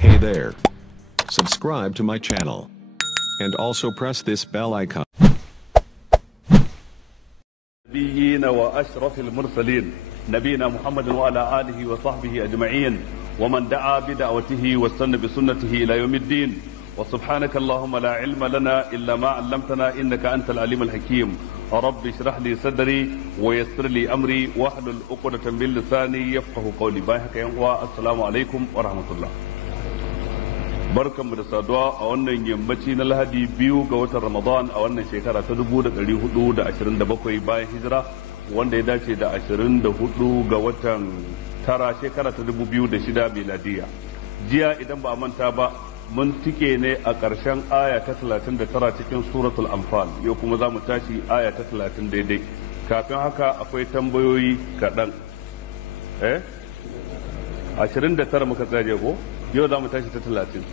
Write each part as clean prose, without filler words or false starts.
Hey there. Subscribe to my channel. And also press this bell icon. نبيين وأشرف المرسلين نبينا محمد وعلى آله وصحبه أجمعين ومن دعا بدعوته واستنى بسنته إلى يوم الدين وسبحانك اللهم لا علم لنا إلا ما علمتنا إنك أنت العليم الحكيم رب اشرح لي صدري ويسر لي أمري واحلل عقدة من لساني يفقه قولي بايحك السلام عليكم ورحمة الله. barkanmu da saduwa a wannan yammaci na Lahadi 2 ga watan Ramadan a wannan shekara ta 1427 bayan hijira wanda ya dace da 24 ga watan tara shekara ta 2006 miladiya. Jiya idan ba a manta ba mun tike ne a ƙarshen aya ta 39 cikin suratul Anfal, yau kuma za mu tashi aya ta 30 daidai. Kafin haka akwai tambayoyi kaɗan. 29 muka tsaya ko? Yau za mu tashi ta 30.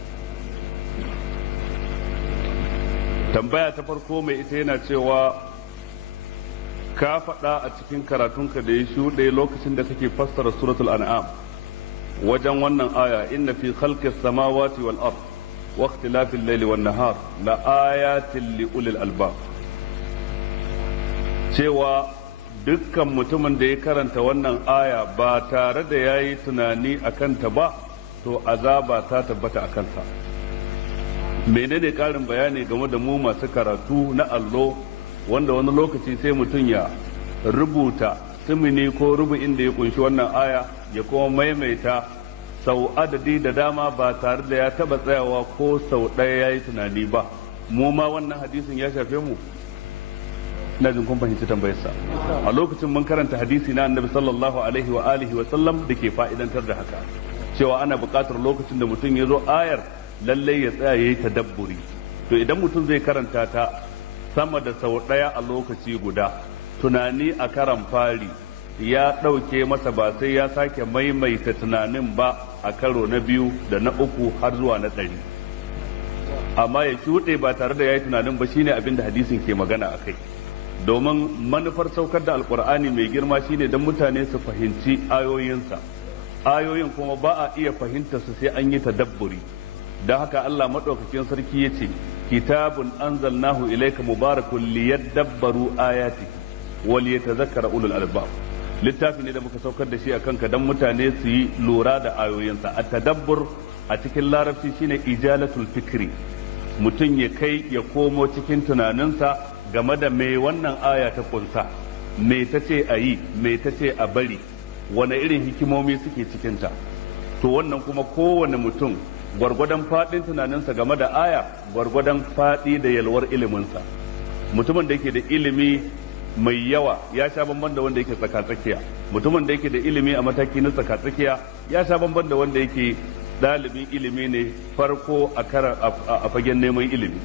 Tambaya ta farko mai ita yana cewa ka faɗa a cikin karatunka da ya shuɗe lokacin da kake fassara suratul an'am wajen wannan aya inna fi khalqis samawati wal ard wa ikhtilafil layli wan nahar la ayatin li ulil albab, cewa dukkan mutumin da ya karanta wannan aya ba tare da yayi tunani akan ta ba to azaba ta tabbata a kansa. Menene karin bayani game da mu masu karatu na allo wanda wani lokaci sai mutum ya rubuta simini ko rubu'in da ya kunshi wannan aya ya kuma maimaita sau adadi da dama ba tare da ya taba tsayawa ko sau ɗaya ya yi tunani ba. Mu ma wannan hadisin ya shafe mu? ina jin kun fahimci tambayarsa. A lokacin mun karanta hadisi na annabi sallallahu alaihi wa alihi wa sallam da ke fa'idantar da haka, cewa ana buƙatar lokacin da mutum ya zo ayar lallai ya tsaya ya yi tadabburi. To idan mutum zai karanta ta sama da sau ɗaya a lokaci guda, tunani a karan fari ya ɗauke masa ba sai ya sake maimaita tunanin ba a karo na biyu da na uku har zuwa na 100. Amma ya shuɗe ba tare da ya yi tunanin ba shine abin da hadisin ke magana a kai. Domin manufar saukar da alkur'ani mai girma shine don mutane su fahimci ayoyinsa. Ayoyin kuma ba a iya fahimta su sai an yi tadabburi. Don haka Allah maɗaukakin sarki ya ce kitabun anzalnahu ilayka mubarakun liyadabbaru ayatihi wa liyatadhakkara ulul albab. Littafi ne da muka saukar da shi a kanka don mutane su yi lura da ayoyinsa. At-tadabbur a cikin larabci shine ijalatul fikri, mutum ya kai ya komo cikin tunaninsa game da me wannan aya ta kunsa, me ta ce a yi, me ta ce a bari, wane irin hikimomi suke cikinta. To wannan kuma kowane mutum gwargwadon faɗin tunaninsa game da aya gwargwadon faɗi da yalwar iliminsa. Mutumin da yake da ilimi mai yawa ya sha bamban da wanda yake tsakatsakiya. Mutumin da yake da ilimi a mataki na tsakatsakiya ya sha bamban da wanda yake ɗalibin ilimi ne farko a fagen neman ilimi.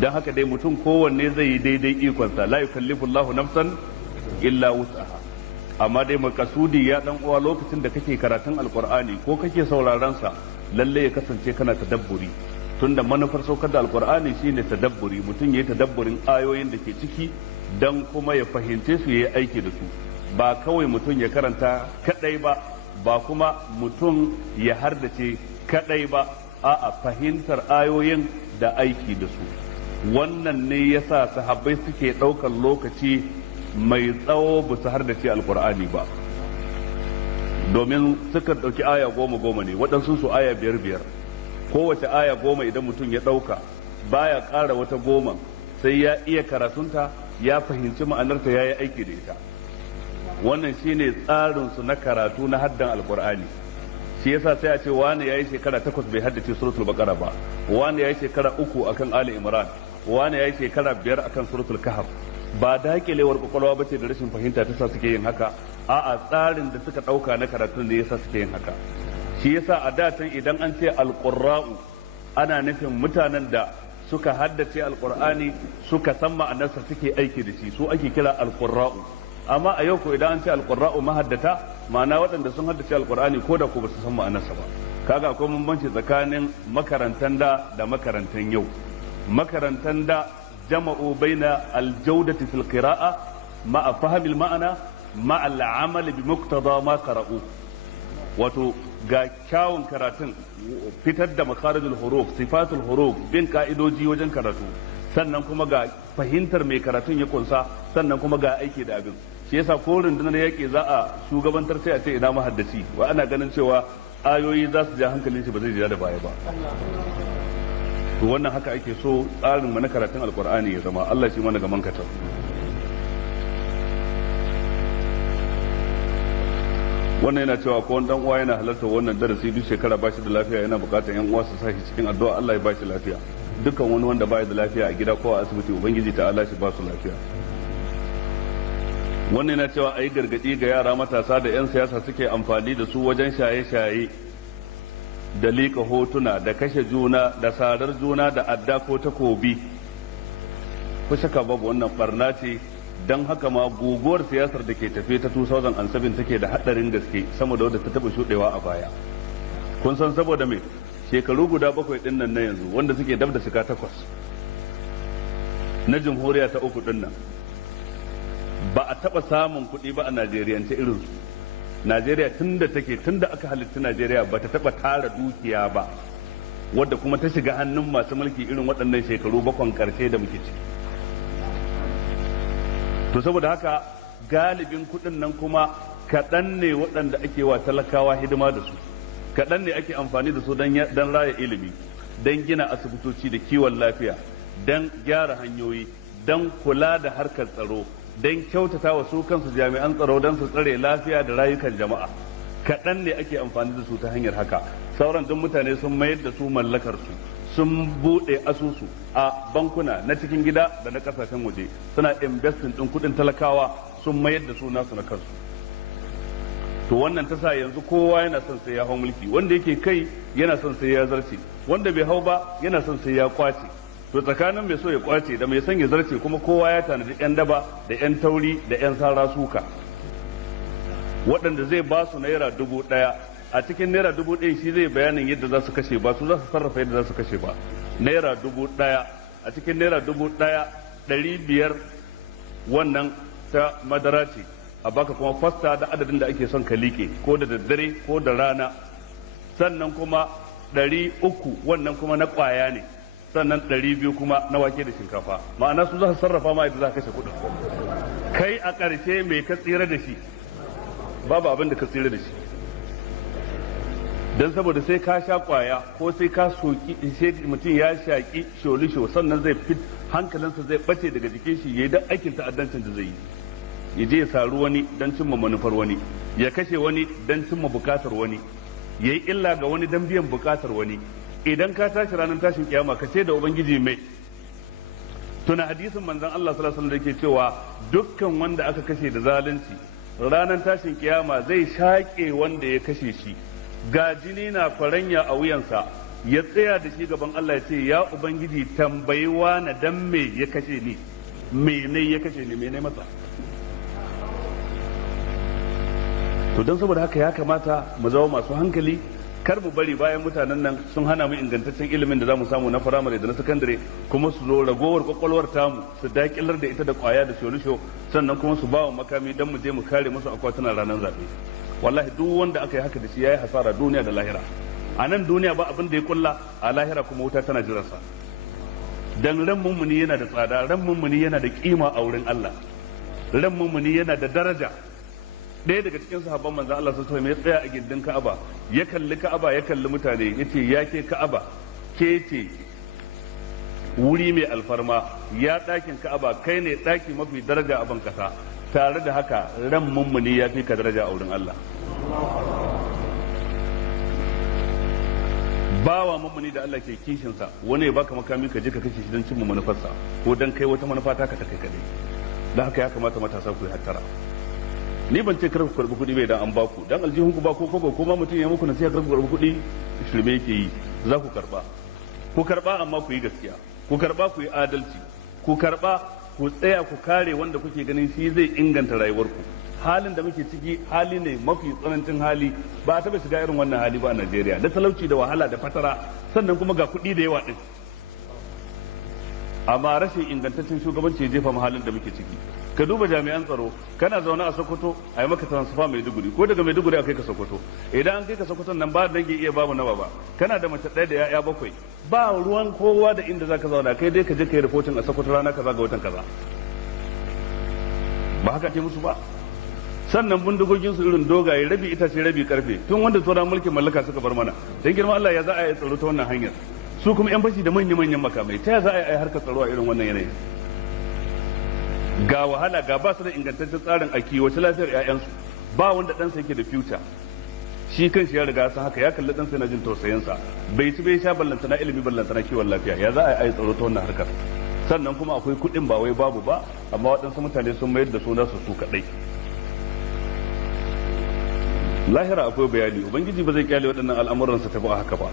Don haka dai mutum kowanne zai yi daidai ikonsa, la yukallifu Allahu nafsan illa wus'aha. Amma dai makasudi ya dan uwa lokacin da kake karatun alqur'ani ko kake sauraron sa lalle ya kasance kana tadabburi, tunda manufar saukar da alqur'ani shine tadabburi, mutum yayi tadabburin ayoyin da ke ciki dan kuma ya fahimce su yayi aiki da su. Ba kawai mutum ya karanta kadai ba, ba kuma mutum ya hardace kadai ba, a'a fahimtar ayoyin da aiki da su. Wannan ne yasa sahabbai suke ɗaukar lokaci mai tsawo ba su hardace alqur'ani ba, domin sukan ɗauki aya 10 ne, waɗansu su aya 5. Kowace aya 10 idan mutum ya ɗauka baya ƙara wata 10 sai ya iya karatunta, ya fahimci ma'anarta, ya yi aiki da ita. Wannan shine tsarinsu na karatu na haddan alkur'ani. Shi yasa sai a ce wani ya yi shekara 8 bai haddace suratul baqara ba, wani ya yi shekara 3 akan ali imran, wani ya yi shekara 5 akan suratul kahf. Ba daƙilewar kwakwalwa ba ce da rashin fahimta ta sa suke yin haka, a'a tsarin da suka ɗauka na karatun ne yasa suke yin haka. Shi yasa a datan idan an ce alqurra'u ana nufin mutanen da suka haddace alqur'ani suka san ma'anarsa suke aiki da shi, su ake kira alqurra'u. Amma a yau ko idan an ce alqurra'u mahaddata, ma'ana waɗanda sun haddace alqur'ani ko da ko ba su san ma'anarsa ba. Kaga akwai bambanci tsakanin makarantan da makarantan yau. Makarantan da jama'u baina aljawdati fil qira'a ma'a fahmi al-ma'ana ma'a al-amal bi muqtada ma qara'u. wato ga kyawun karatun, fitar da makarijul huruf, sifatul huruf, bin ka'idoji wajen karatu, sannan kuma ga fahimtar mai karatun ya kunsa, sannan kuma ga aiki da abin. Shi yasa ko rundunar yaƙi za a shugabantar sai a ce ina mahaddaci, wa ana ganin cewa ayoyi za su ja hankalin shi ba zai ja da baya ba. To wannan haka ake so tsarin mu na karatun alkur'ani ya zama. Allah shi mana gaman katar. Wannan yana cewa ko wani dan uwa yana halarta wannan darasi duk shekara ba shi da lafiya, yana bukatar yan uwa su sa shi cikin addu'a Allah ya ba shi lafiya. Dukkan wani wanda ba da lafiya a gida ko a asibiti ubangiji ta Allah shi ba su lafiya. Wannan yana cewa ayi gargadi ga yara matasa da yan siyasa suke amfani da su wajen shaye-shaye da liƙa hotuna da kashe juna da sadar juna da adda ko takobi. Ko shaka babu wannan barna ce. Don haka ma guguwar siyasar da ke tafe ta 2007 take da hadarin gaske sama da wadda ta taba shudewa a baya. Kun san saboda me? Shekaru guda 7 din nan na yanzu wanda suke dab da shiga 8 na jamhuriya ta 3 din nan ba a taba samun kuɗi ba a Najeriya ta irin su. Najeriya tunda aka halitta Najeriya ba ta taba tara dukiya ba wadda kuma ta shiga hannun masu mulki irin waɗannan shekaru 7 karshe da muke ciki. To saboda haka galibin kuɗin nan kuma kaɗan ne waɗanda ake wa talakawa hidima da su, kaɗan ne ake amfani da su don raya ilimi, don gina asibitoci da kiwon lafiya, don gyara hanyoyi, don kula da harkar tsaro, don kyautata wa su kansu jami'an tsaro don su tsare lafiya da rayukan jama'a. Kaɗan ne ake amfani da su ta hanyar haka. Sauran duk mutane sun mayar da su mallakar su, sun buɗe asusu a bankuna na cikin gida da na kasashen waje, suna investin ɗin kuɗin talakawa, sun mayar da su nasu na kansu. To wannan ta sa yanzu kowa yana son sai ya hau mulki, wanda yake kai yana son sai ya zarce, wanda bai hau ba yana son sai ya kwace. To tsakanin mai so ya kwace da mai son ya zarce kuma kowa ya tanadi 'yan daba da 'yan tauri da 'yan sara suka, waɗanda zai ba su naira 1000. A cikin naira 1000 shi zai bayanin yadda za su kashe ba, su za su sarrafa yadda za su kashe ba. Naira 1000 a cikin naira 1500 wannan ta madara ce, a baka kuma fasta da adadin da ake son ka liƙe ko da daddare ko da rana. Sannan kuma 300 wannan kuma na ƙwaya ne, sannan 200 kuma na wake da shinkafa. Ma'ana su za su sarrafa ma yadda za ka kashe kuɗin. Kai a ƙarshe mai ka tsira da shi? Babu abin da ka tsira da shi. Don saboda sai ka sha kwaya ko sai ka soki, sai mutum ya shaki sholisho sannan zai fit hankalinsa zai bace daga jikin shi yayi dan aikin ta'addancin da zai yi. Ya je ya saru wani dan cimma manufar wani, ya kashe wani dan cimma bukatar wani, yayi illa ga wani dan biyan bukatar wani. Idan ka tashi ranar tashin kiyama ka ce da ubangiji mai tuna hadisin manzon Allah sallallahu alaihi wasallam da yake cewa dukkan wanda aka kashe da zalunci ranar tashin kiyama zai shaƙe wanda ya kashe shi, ga jini na faranya a wuyansa, ya tsaya da shi gaban Allah ya ce ya ubangiji tambayi na dan me ya kashe ni, me ne ya kashe ni, me ne masa. To don saboda haka ya kamata mu zama masu hankali, kar mu bari bayan mutanen nan sun hana mu ingantaccen ilimin da za mu samu na firamare da na sakandare kuma su zo ragowar kwakwalwar tamu su dakilar da ita da kwaya da sholisho, sannan kuma su ba wa makami don mu je mu kare musu akwatunan ranar zaɓe. Wallahi duk wanda aka yi haka da shi ya yi hasara duniya da lahira. A nan duniya ba abin da ya kulla, a lahira kuma wuta tana jiransa. Dan ran mummuni yana da tsada, ran mummuni yana da kima a wurin Allah, ran mummuni yana da daraja. Ɗaya daga cikin sahabban manzon Allah sallallahu alaihi wasallam ya tsaya a gindin Ka'aba, ya kalli Ka'aba, ya kalli mutane, yace ya ke Ka'aba, ke ce wuri mai alfarma, ya ɗakin Ka'aba kai ne ɗaki mafi daraja a ban kasa. Tare da haka ran mummuni ya fi ka daraja a wurin Allah. Bawa mummuni da Allah ke kishinsa, wani ya baka makami ka je ka kashe shi don cimma manufarsa ko don kai wata manufa ta ka ta kai kadai. Da haka ya kamata matasa ku yi hattara. Ni ban ce kar ku karbi kuɗi bai dan an baku, dan aljihun ku ba ko ma mutum ya muku nasiha kar ku karbi kuɗi shirme yake yi, za ku karba. Ku karba amma ku yi gaskiya, ku karba ku yi adalci, ku karba ku tsaya ku kare wanda kuke ganin shi zai inganta rayuwarku. Halin da muke ciki hali ne mafi tsanancin hali, ba a taɓa shiga irin wannan hali ba a Najeriya, da talauci da wahala da fatara, sannan kuma ga kuɗi da yawa ɗin. Amma rashin ingantaccen shugabanci ya jefa mu halin da muke ciki. ka duba jami'an tsaro kana zaune a Sokoto a yi maka transfer Maiduguri ko daga Maiduguri a kai ka Sokoto idan an kai ka Sokoto nan ba dangi iya babu nawa ba kana da mace ɗaya da ya'ya 7 ba ruwan kowa da inda zaka zauna kai dai ka je ka yi reporting a Sokoto rana kaza ga watan kaza ba haka ce musu ba. Sannan bindigogin su irin dogaye rabi itace rabi karfe tun wanda tsoron mulkin mallaka suka bar mana dan girman Allah ya za a yi tsaro ta wannan hanyar su kuma yan fashi da manyan makamai ta ya za a yi harkar tsaro a irin wannan yanayi ga wahala ga ba su da ingantaccen tsarin a kiwace lafiyar 'ya'yansu ba wanda ɗansa yake da future shi kan shi ya riga san haka ya kalli ɗansa yana jin tausayinsa bai ci bai sha ballantana ilimi ballantana kiwon lafiya ya za a yi tsaro ta wannan harkar. Sannan kuma akwai kuɗin ba wai babu ba amma waɗansu mutane sun mayar da su nasu su kaɗai. Lahira akwai bayani ubangiji ba zai kyale waɗannan al'amuran su tafi a haka ba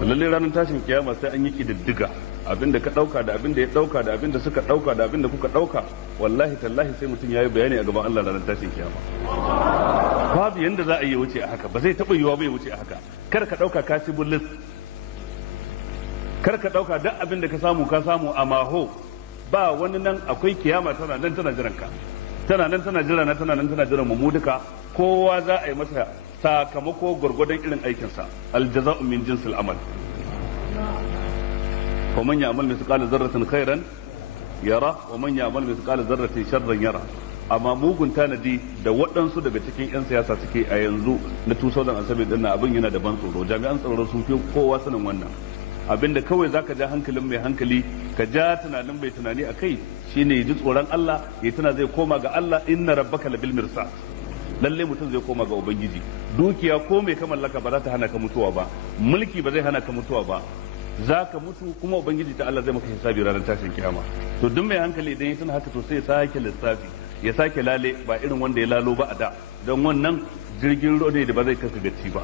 lallai ranar tashin kiyama sai an yi kididdiga abinda ka dauka da abinda ya dauka da abinda suka dauka da abinda kuka dauka wallahi tallahi sai mutum yayi bayani a gaban Allah ranar tashin kiyama babu yanda za a yi wuce a haka ba zai taba yiwa bai wuce a haka kar ka dauka ka ci bullis kar ka dauka duk abinda ka samu a maho ba wani nan akwai kiyama tana nan tana jiran ka tana nan tana jira na tana nan tana jiran mu duka kowa za a yi masa sakamako gwargwadon irin aikinsa aljaza'u min jinsil amal wa man ya'mal mithqala dharratin khairan yara wa man ya'mal mithqala dharratin sharran yara amma mugun tanadi da waɗansu daga cikin 'yan siyasa suke a yanzu na 2007 din abin yana da ban tsoro jami'an tsaro sun fi kowa sanin wannan abinda kawai zaka ja hankalin mai hankali ka ja tunanin mai tunani akai shine ji tsoron Allah ya tuna zai koma ga Allah inna rabbaka labil mirsad lalle mutum zai koma ga ubangiji dukiya ko mai ka mallaka ba za ta hana ka mutuwa ba mulki ba zai hana ka mutuwa ba za ka mutu kuma ubangiji ta Allah zai maka hisabi ranar tashin kiyama to duk mai hankali idan ya tuna haka to sai ya sake lissafi ya sake lale ba irin wanda ya lalo ba a da don wannan jirgin ruwa ne da ba zai kasa gaci ba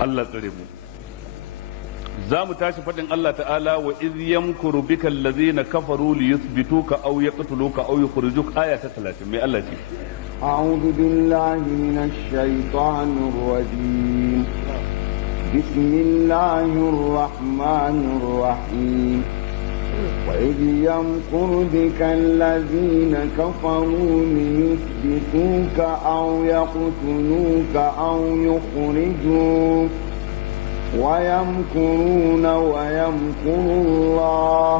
Allah tsare mu za mu tashi faɗin Allah ta'ala wa iz yamkuru bika allazina kafaru li yuthbituka aw yaqtuluka aw yukhrijuka aya ta 30 mai Allah ce a'udhu billahi minash shaitanir rajim bismillahir rahmanir rahim wa iz yamkuru bika allazina kafaru li yuthbituka aw yaqtuluka aw yukhrijuka ويمكرون ويمكر الله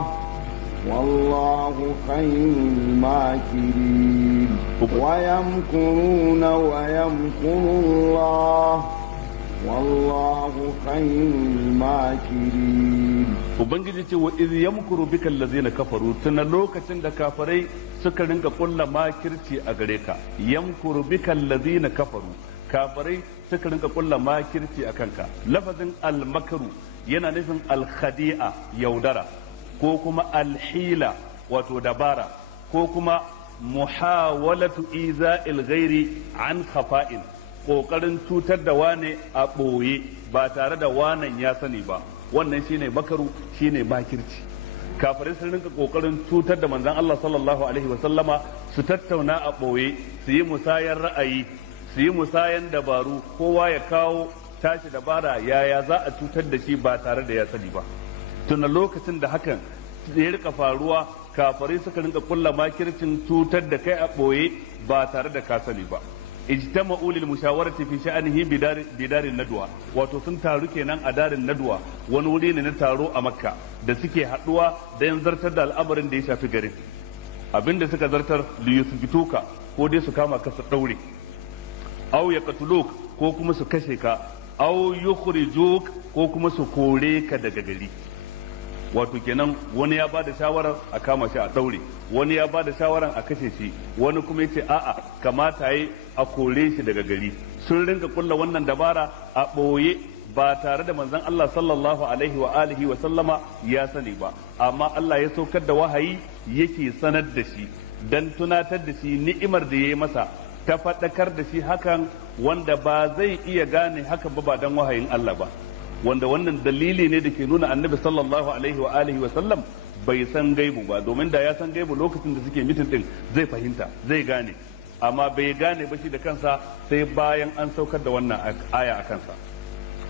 والله خير الماكرين ويمكرون ويمكر الله والله خير الماكرين ubangiji ce wa iz yamkuru bika allazina kafaru tun lokacin da kafirai suka rinka kulla makirci a gare ka yamkuru bika allazina kafaru kafirai suka rinka kulla makirci a kanka lafazin almakaru yana nufin alkhadi'a yaudara ko kuma alhila wato dabara ko kuma muhawalatu iza'il ghairi an khafa'in kokarin cutar da wane a ɓoye ba tare da wanan ya sani ba wannan shine makaru shine makirci kafirai sun rinka kokarin cutar da manzon Allah sallallahu alaihi wa sallama su tattauna a ɓoye su yi musayar ra'ayi su yi musayan dabaru kowa ya kawo tashi dabara yaya za a cutar da shi ba tare da ya sani ba tuna lokacin da hakan ya rika faruwa kafirai suka rinka kulla makircin cutar da kai a ɓoye ba tare da ka sani ba ijtama'u lil mushawarati fi sha'anihi bidarin nadwa wato sun taru kenan a darin nadwa wani wuri ne na taro a makka da suke haduwa da yan zartar da al'amarin da ya shafi garin abinda suka zartar li yusbituka ko dai su kama ka su daure aw yaqtuluk ko kuma su kashe ka aw yukhrijuk ko kuma su kore ka daga gari wato kenan wani ya bada shawarar a kama shi a daure wani ya bada shawarar a kashe shi wani kuma yace a'a kamata yi a kore shi daga gari sun rinka kulla wannan dabara a boye ba tare da manzon Allah sallallahu alaihi wa alihi wa sallama ya sani ba amma Allah ya saukar da wahayi yake sanar da shi dan tunatar da shi ni'imar da yayi masa ta faɗakar da shi hakan wanda ba zai iya gane hakan ba dan wahayin Allah ba wanda wannan dalili ne da ke nuna annabi sallallahu alaihi wa alihi wa sallam bai san gaibu ba domin da ya san gaibu lokacin da suke mitin din zai fahimta zai gane amma bai gane ba shi da kansa sai bayan an saukar da wannan aya a kansa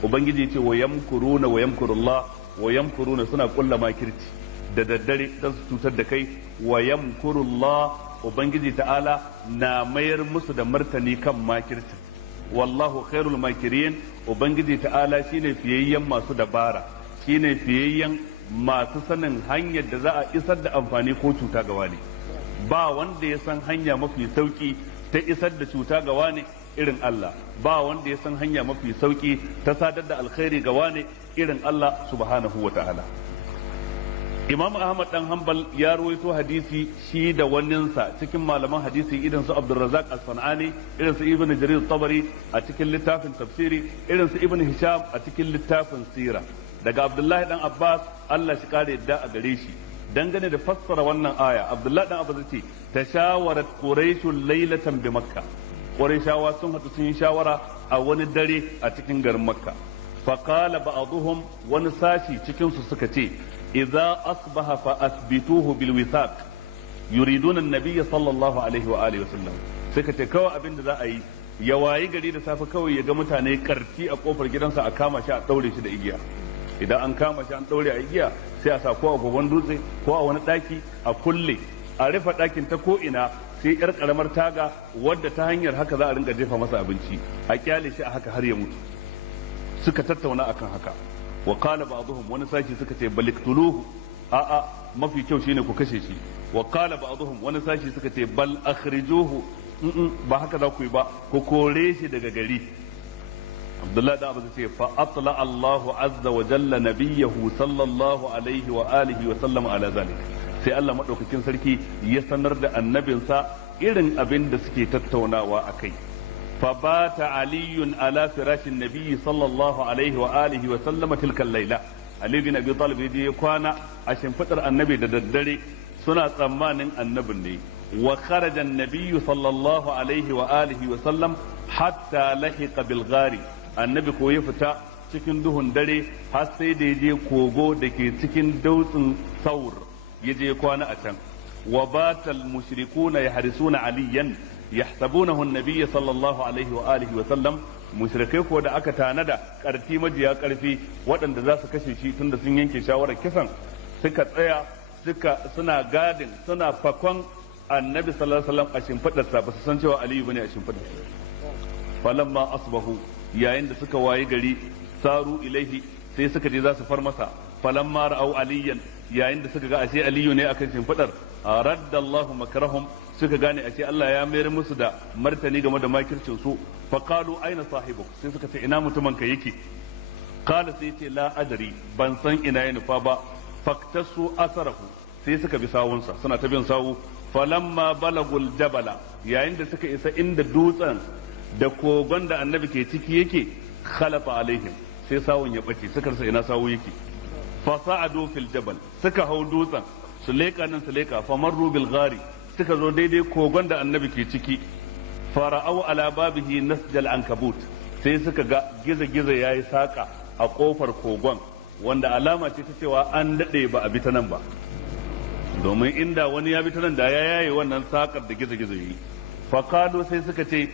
ubangiji ya ce wa yamkuruna wa yamkurullah wa yamkuruna suna kulla makirci da daddare don su cutar da kai wa yamkurullah ubangiji ta'ala na mayar musu da martani kan makircin wallahu khairul makirin ubangiji ta'ala shine fiyayyen masu dabara shine fiyayyen masu sanin hanyar da za a isar da amfani ko cuta ga wani ba wanda ya san hanya mafi sauki ta isar da cuta ga wani irin Allah ba wanda ya san hanya mafi sauki ta sadar da alkhairi ga wani irin Allah subhanahu wa ta'ala. Imam Ahmad dan Hanbal ya ruwaito hadisi shi da waninsa cikin malaman hadisi irin su Abdurrazzaq As-Sanani irin su Ibn Jarir Tabari a cikin littafin tafsiri irin su Ibn Hisham a cikin littafin sira daga Abdullahi dan Abbas Allah shi kare yadda a gare shi dangane da fassara wannan aya Abdullahi dan Abbas ce tashawarat quraishul laylatan bi makkah quraishawa sun hadu sun yi shawara a wani dare a cikin garin makka fa qala ba'dhum wani sashi cikin su suka ce idza asbaha fa asbituhu bil withaq yuriduna an-nabiy sallallahu alaihi wa alihi wasallam suka ce kawai abin da za a yi ya wayi gari da safe kawai ya ga mutane karti a kofar gidansa a kama shi a daure shi da igiya idan an kama shi an daure a igiya sai a sa ko a gogon dutse ko a wani daki a kulle a rufe dakin ta ko ina sai yar karamar taga wadda ta hanyar haka za a rinka jefa masa abinci a kyale shi a haka har ya mutu suka tattauna akan haka wa qala ba'dhum wani sashi suka ce baliktuluhu a a mafi kyau shine ku kashe shi wa qala ba'dhum wani sashi suka ce bal akhrijuhu ba haka za ku yi ba ku kore shi daga gari Abdullahi da Abu ce fa atla Allahu azza wa jalla nabiyahu sallallahu alaihi wa alihi wa sallam ala zalik sai Allah madaukakin sarki ya sanar da annabinsa irin abin da suke tattaunawa akai fa bata aliyun ala firashin nabiyyi sallallahu alaihi wa alihi wa sallam tilka al-laila Ali bin Abi Talib ya kwana a shimfidar annabi da daddare suna tsammanin annabin ne wa kharaja an-nabiyyu sallallahu alaihi wa alihi wa sallam hatta lahiqa bil ghari annabi ko ya fita cikin duhun dare har sai da je kogo da ke cikin dautsin saur ya je kwana a can wa batal mushrikuna yahrisuna aliyan yahsabunahu an-nabiy sallallahu alaihi wa alihi wa sallam mushrikai ko da aka tanada karfi majiya karfi waɗanda za su kashe shi tunda sun yanke shawarar kisan suka tsaya suna gadin suna fakon annabi sallallahu alaihi wasallam a shimfidarsa ba su san cewa aliyu bane a shimfidarsa falamma asbahu yayin da suka waye gari saru ilaihi sai suka je za su far masa falamma ra'au aliyan yayin da suka ga ashe aliyu ne akan shimfidar raddallahu makrahum suka gane ashe Allah ya mayar musu da martani game da makircin su fa qalu aina sahibu sai suka ce ina mutumin ka yake qala sai ce la adri ban san ina ya nufa ba faktasu asarahu sai suka bi sawunsa suna ta bin sawu falamma balagul jabala yayin da suka isa inda dutsen da kogon da annabi ke ciki yake khalafa alaihim sai sawun ya bace suka rasa ina sawu yake fa sa'adu fil jabal suka hau dutsen su leka nan su leka fa marru bil ghari suka zo daidai kogon da annabi ke ciki fara'au ala babihi nasjal ankabut sai suka ga giza-giza yayi saka a kofar kogon wanda alama ce ta cewa an dade ba a bi ta nan ba domin inda wani ya bi ta nan da ya yaye wannan sakar da giza-giza yi faqalu sai suka ce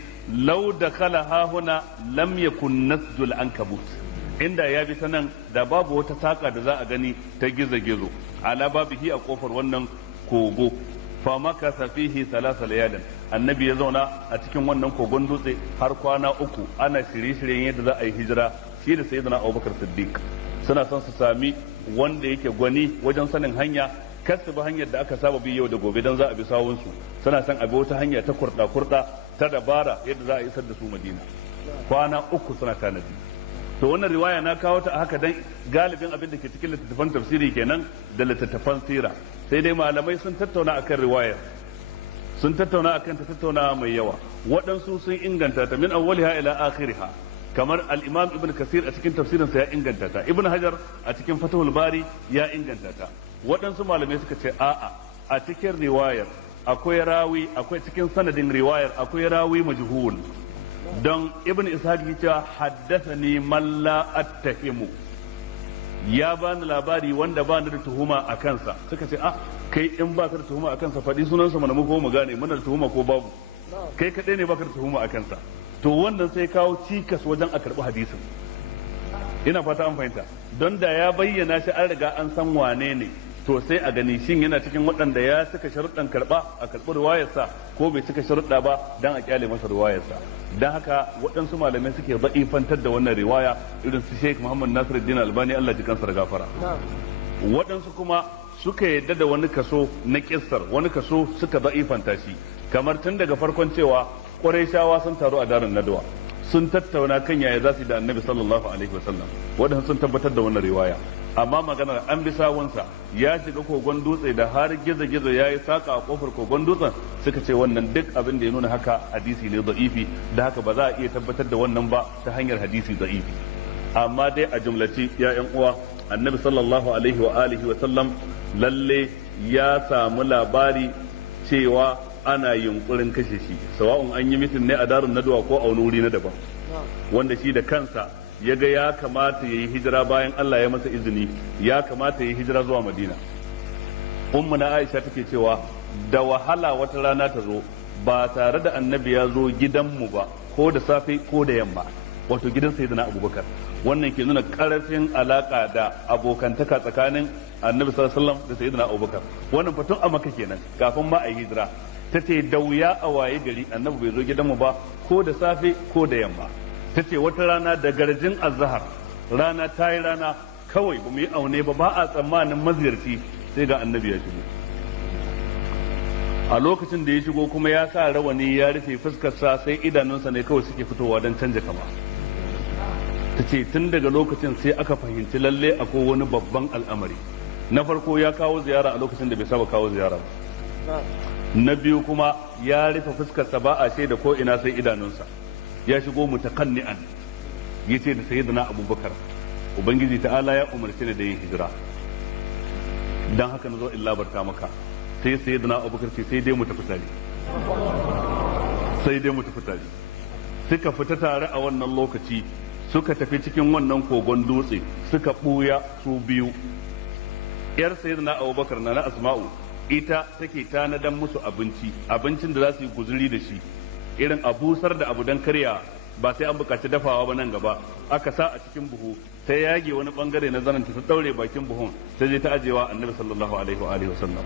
law dakhala ha huna lam yakun nasjul ankabut inda ya bi ta nan da babu wata saka da za a gani ta gizo-gizo ala babihi a kofar wannan kogo fa makasa fihi thalatha layalin annabi ya zauna a cikin wannan kogon dutse har kwana uku ana shirye-shiryen yadda za a yi hijira shi da sayyidina Abubakar Siddiq suna son su sami wanda yake gwani wajen sanin hanya kasu bi hanyar da aka saba bi yau da gobe dan za a bi sawunsu suna son a bi wata hanya ta kurda ta dabara yadda za a isar da su Madina kwana uku suna tanadi to wannan riwaya na kawo ta haka dan galibin abin da ke cikin littattafan tafsiri kenan da littattafan sira sai dai malamai sun tattauna akan riwayar sun tattauna akan ta tattauna mai yawa waɗansu sun inganta ta min awwaliha ila akhiriha kamar al-imam ibn kasir a cikin tafsirinsa ya inganta ta ibn hajar a cikin fatahul bari ya inganta ta waɗansu malamai suka ce a'a a cikin riwayar akwai rawi akwai cikin sanadin riwayar akwai rawi majhul don ibn ishaq ya ce haddathani man la attahimu ya bani labari wanda bani da tuhuma a kansa suka ce kai in baka da tuhuma a kansa faɗi sunansa mana mu ko mu gane muna da tuhuma ko babu kai kadai ne baka da tuhuma a kansa to wannan sai kawo cikas wajen a karɓi hadisin ina fata an fahimta don da ya bayyana shi an riga an san wane ne to sai a gani shin yana cikin waɗanda ya cika sharuɗan karɓa a karɓi riwayarsa ko bai cika sharuɗa ba dan a kyale masa riwayarsa. Dan haka waɗansu malamai suke da'ifantar da wannan riwaya irin su Sheikh Muhammad Nasiruddin Albani Allah ji kansa da gafara. Waɗansu kuma suka yadda da wani kaso na kissar, wani kaso suka da'ifanta shi, kamar tun daga farkon cewa Qurayshawa sun taru a darin Nadwa sun tattauna kan yaya za su yi da Annabi sallallahu alaihi wasallam, waɗansu sun tabbatar da wannan riwaya. Amma maganar an bi sawunsa ya shiga kogon dutse da har gizo-gizo ya yi saka a kofar kogon dutsen, suka ce wannan duk abin da ya nuna haka hadisi ne da'ifi, da haka ba za a iya tabbatar da wannan ba ta hanyar hadisi da'ifi. Amma dai a jumlace ya yan uwa, Annabi sallallahu alaihi wa alihi wa sallam lalle ya samu labari cewa ana yunkurin kashe shi, sawa'un an yi mitin ne a darin nadwa ko a wani wuri na daban, wanda shi da kansa ya ga ya kamata ya yi hijira bayan Allah ya masa izini, ya kamata ya yi hijira zuwa Madina. Ummu na Aisha take cewa da wahala wata rana ta zo ba tare da Annabi ya zo gidanmu ba, ko da safe ko da yamma, wato gidan Sayyidina Abubakar. Wannan ke nuna karfin alaka da abokantaka tsakanin Annabi sallallahu alaihi wasallam da Sayyidina Abubakar. Wannan fatun a Makka kenan kafin ma a yi hijira. Tace da wuya a waye gari Annabi bai zo gidanmu ba ko da safe ko da yamma. Ta ce wata rana da garjin azhar, rana ta yi rana kawai ba mu yi aune ba a tsammanin maziyarci sai ga Annabi ya shigo. A lokacin da ya shigo kuma ya sa rawani ya rufe fuskarsa, sai idanunsa ne kawai suke fitowa don canja kama. Ta ce tun daga lokacin sai aka fahimci lalle akwai wani babban al'amari. Na farko ya kawo ziyara a lokacin da bai saba kawo ziyara ba. Na biyu kuma ya rufe fuskarsa ba a shaida ko ina sai idanunsa. Ya shigo mutakanni'an, yace da sayyidina Abubakar, ubangiji ta'ala ya umarci ni da yin hijira, dan haka nazo in labarta maka. Sai sayyidina Abubakar ce sai dai mu tafi tare, sai dai mu tafi tare. Suka fita tare a wannan lokaci, suka tafi cikin wannan kogon dutse, suka buya su biyu. Yar sayyidina Abubakar na Asma'u ita take tanadan musu abincin da za su yi guzuri da shi, irin a busar da abu don karya ba sai an bukaci dafawa ba nan gaba. Aka sa a cikin buhu, ta yage wani bangare na zananta ta daure bakin buhun, ta je ta ajewa Annabi sallallahu alaihi wa alihi wasallam.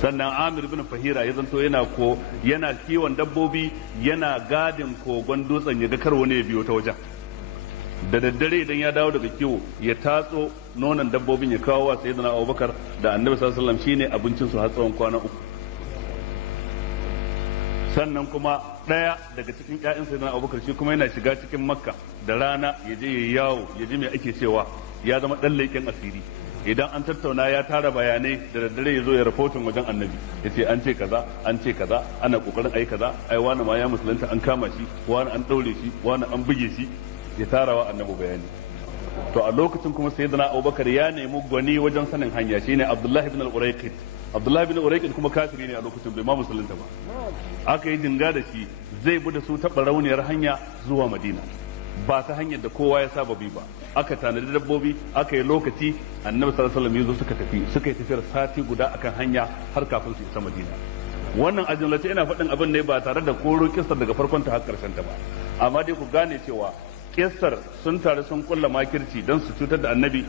Sannan Amir bin Fahira ya zanto yana kiwon dabbobi, yana gadin kogon dutsen ya ga kar wani ya biyo ta wajen. Da daddare idan ya dawo daga kiwo ya tatso nonon dabbobin ya kawo wa sayyidina Abubakar da Annabi sallallahu alaihi wasallam, shine abincin su har tsawon kwana 3. Sannan kuma ɗaya daga cikin ƴaƴan sayyidina Abubakar shi kuma yana shiga cikin Makka da rana ya je ya yawo ya ji me ake cewa, ya zama ɗan leƙen asiri. Idan an tattauna ya tara bayanai da daddare ya zo ya rahoton wajen Annabi, ya ce an ce kaza an ce kaza, ana kokarin ai kaza, ai wani ma ya musulunta an kama shi, wani an ɗaure shi, wani an buge shi, ya tarawa Annabi bayani. To a lokacin kuma sayyidina Abubakar ya nemi gwani wajen sanin hanya, shine Abdullah ibn al-Urayqit. Abdullah ibn Urayqit kuma kafiri ne a lokacin, bai ma musulunta ba. Aka yi jinga da shi zai bi da su ta barauniyar hanya zuwa Madina, ba ta hanyar da kowa ya saba bi ba. Aka tanadi dabbobi, aka yi lokaci, Annabi sallallahu alaihi wasallam suka tafi, suka yi tafiyar sati guda akan hanya har kafin su isa Madina. Wannan a jumlace ina faɗin abin ne ba tare da koro kissar daga farkon ta har karshen ta ba, amma dai ku gane cewa kissar sun taru sun kulla makirci don su cutar da Annabi,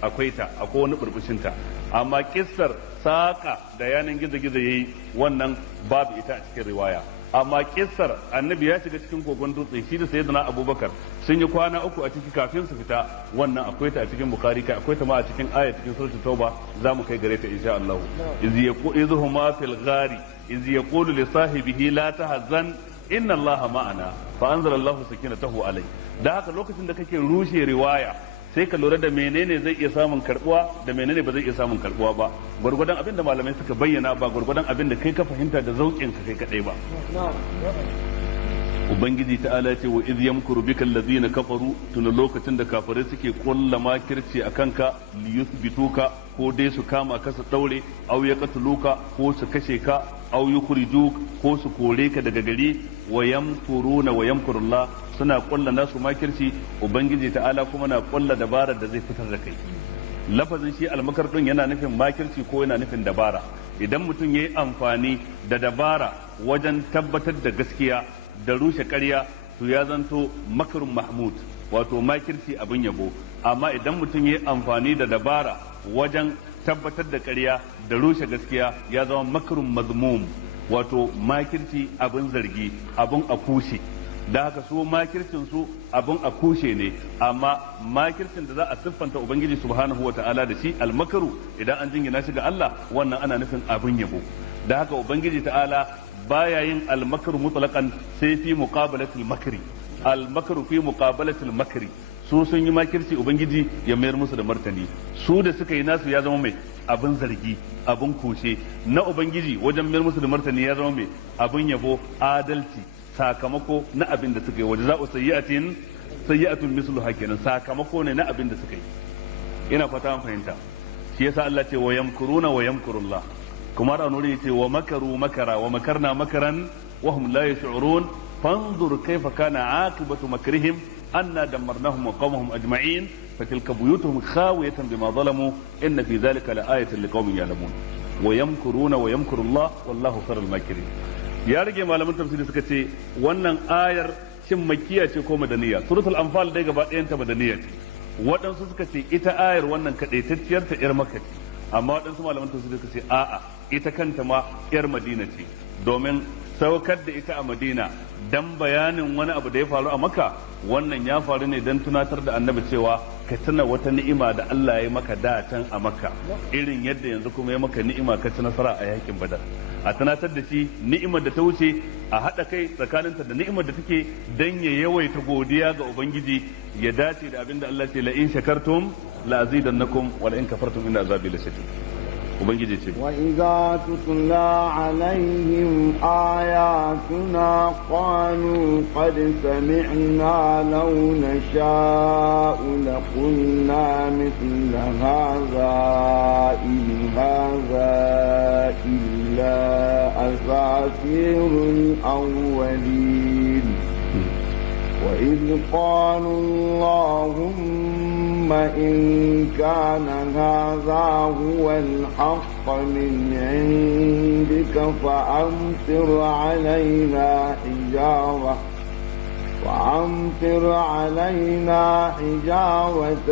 akwai ta, akwai wani burbushin ta. Amma kissar saka da yanan gizo-gizo yayi wannan babu ita a cikin riwaya. Amma kissar Annabi ya shiga cikin kogon dutse shi da sayyidina Abubakar sun yi kwana 3 a ciki kafin su fita, wannan akwai ta a cikin Bukhari, kai akwai ta ma a cikin aya cikin suratul Tauba, za mu kai gare ta insha Allah. Izhuma fil ghari iz yaqulu li sahibihi la tahzan inna Allaha ma'ana fa anzala Allahu sakinatahu alayhi. Da haka lokacin da kake rushe riwaya sai ka lura da menene zai iya samun karbuwa da menene ba zai iya samun karbuwa ba, gwargwadon abin da malamai suka bayyana, ba gwargwadon abin da kai ka fahimta da zauƙin ka kai kadai ba. Ubangiji ta'ala ce wa iz yamkuru bika allazina kafaru, tun lokacin da kafirai suke kulla makirci akan ka, liyuthbituka, ko dai su kama ka su daure, aw yaqtuluka, ko su kashe ka, aw yukhrijuk, ko su kore ka daga gari, wa yamkuruna wa yamkurullah, suna kulla nasu makirci, ubangiji ta'ala kuma na kulla dabarar da zai fitar da kai. Lafazin shi almakar din yana nufin makirci ko yana nufin dabara. Idan mutum yayi amfani da dabara wajen tabbatar da gaskiya da rushe ƙarya, to ya zanto makarun mahmud, wato makirci abin yabo. Amma idan mutum yayi amfani da dabara wajen tabbatar da ƙarya da rushe gaskiya ya zama makrun mazmum, wato makirci abin zargi, abin a kushe. da haka su makircin su abin a kushe ne, amma makircin da za a siffanta ubangiji subhanahu wata'ala da shi almakaru idan an jingina shi ga Allah wannan ana nufin abin yabo. da haka ubangiji ta'ala baya yin almakaru mutlaqan sai fi muqabalatil makri, almakaru fi muqabalatil makri. su sun yi makirci ubangiji ya mayar musu da martani, su da suka yi nasu ya zama mai abin zargi, abin kushe. na ubangiji wajen mayar musu da martani ya zama mai abin yabo, adalci, sakamako na abin da suka yi. waje za'u sayyi'atun misluha kenan, sakamako ne na abin da suka yi. ina fata an fahimta. shi yasa Allah ce wa yamkuruna wa yamkurullah, kuma da nuri ce wa makaru makara wa makarna makaran wa hum la yash'urun fanzur kayfa kana aqibatu makrihim anna dammarnahum wa qawmahum ajma'in fatilka buyutuhum khawiyatan bima zalamu inna fi dhalika la'ayatan liqaumin ya'lamun. wa yamkuruna wa yamkurullah wallahu khairul makirin. ya rage malaman tafsiri suka ce wannan ayar shin makkiya ce ko madaniya. suratul anfal dai gaba ɗayan ta madaniya ce, waɗansu suka ce ita ayar wannan kadaitacciyar ta yar makka ce, amma waɗansu malaman tafsiri suka ce a'a ita kanta ma yar madina ce, domin saukar da ita a madina dan bayanin wani abu da ya faru a makka wannan ya faru ne dan tunatar da annabi cewa ka tuna wata ni'ima da Allah ya maka da can a makka irin yadda yanzu kuma ya maka ni'ima ka ci nasara a yakin badar. a tunatar da shi ni'imar da ta wuce, a haɗa kai tsakaninta da ni'imar da take dan ya yawaita godiya ga ubangiji, ya dace da abin da Allah ce la in shakartum la azidannakum wa la in kafartum inna azabi lashadid. ubangiji ce wa idza tutla alaihim ayatuna qalu qad sami'na law nasha'u la qulna mithla hadha in hadha illa asatirul awwalin wa idh qalu allahumma إن كان هذا هو الحق من عندك فأمطر علينا حجارة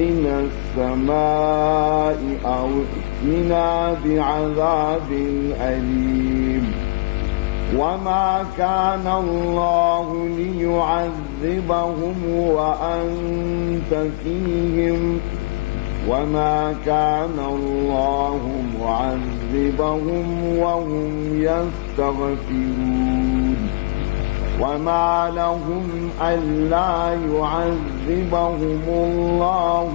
من السماء أو ائتنا بعذاب أليم. وما كان الله ليعذبهم وأنت فيهم وما كان الله معذبهم وهم يستغفرون. وما لهم ألا يعذبهم الله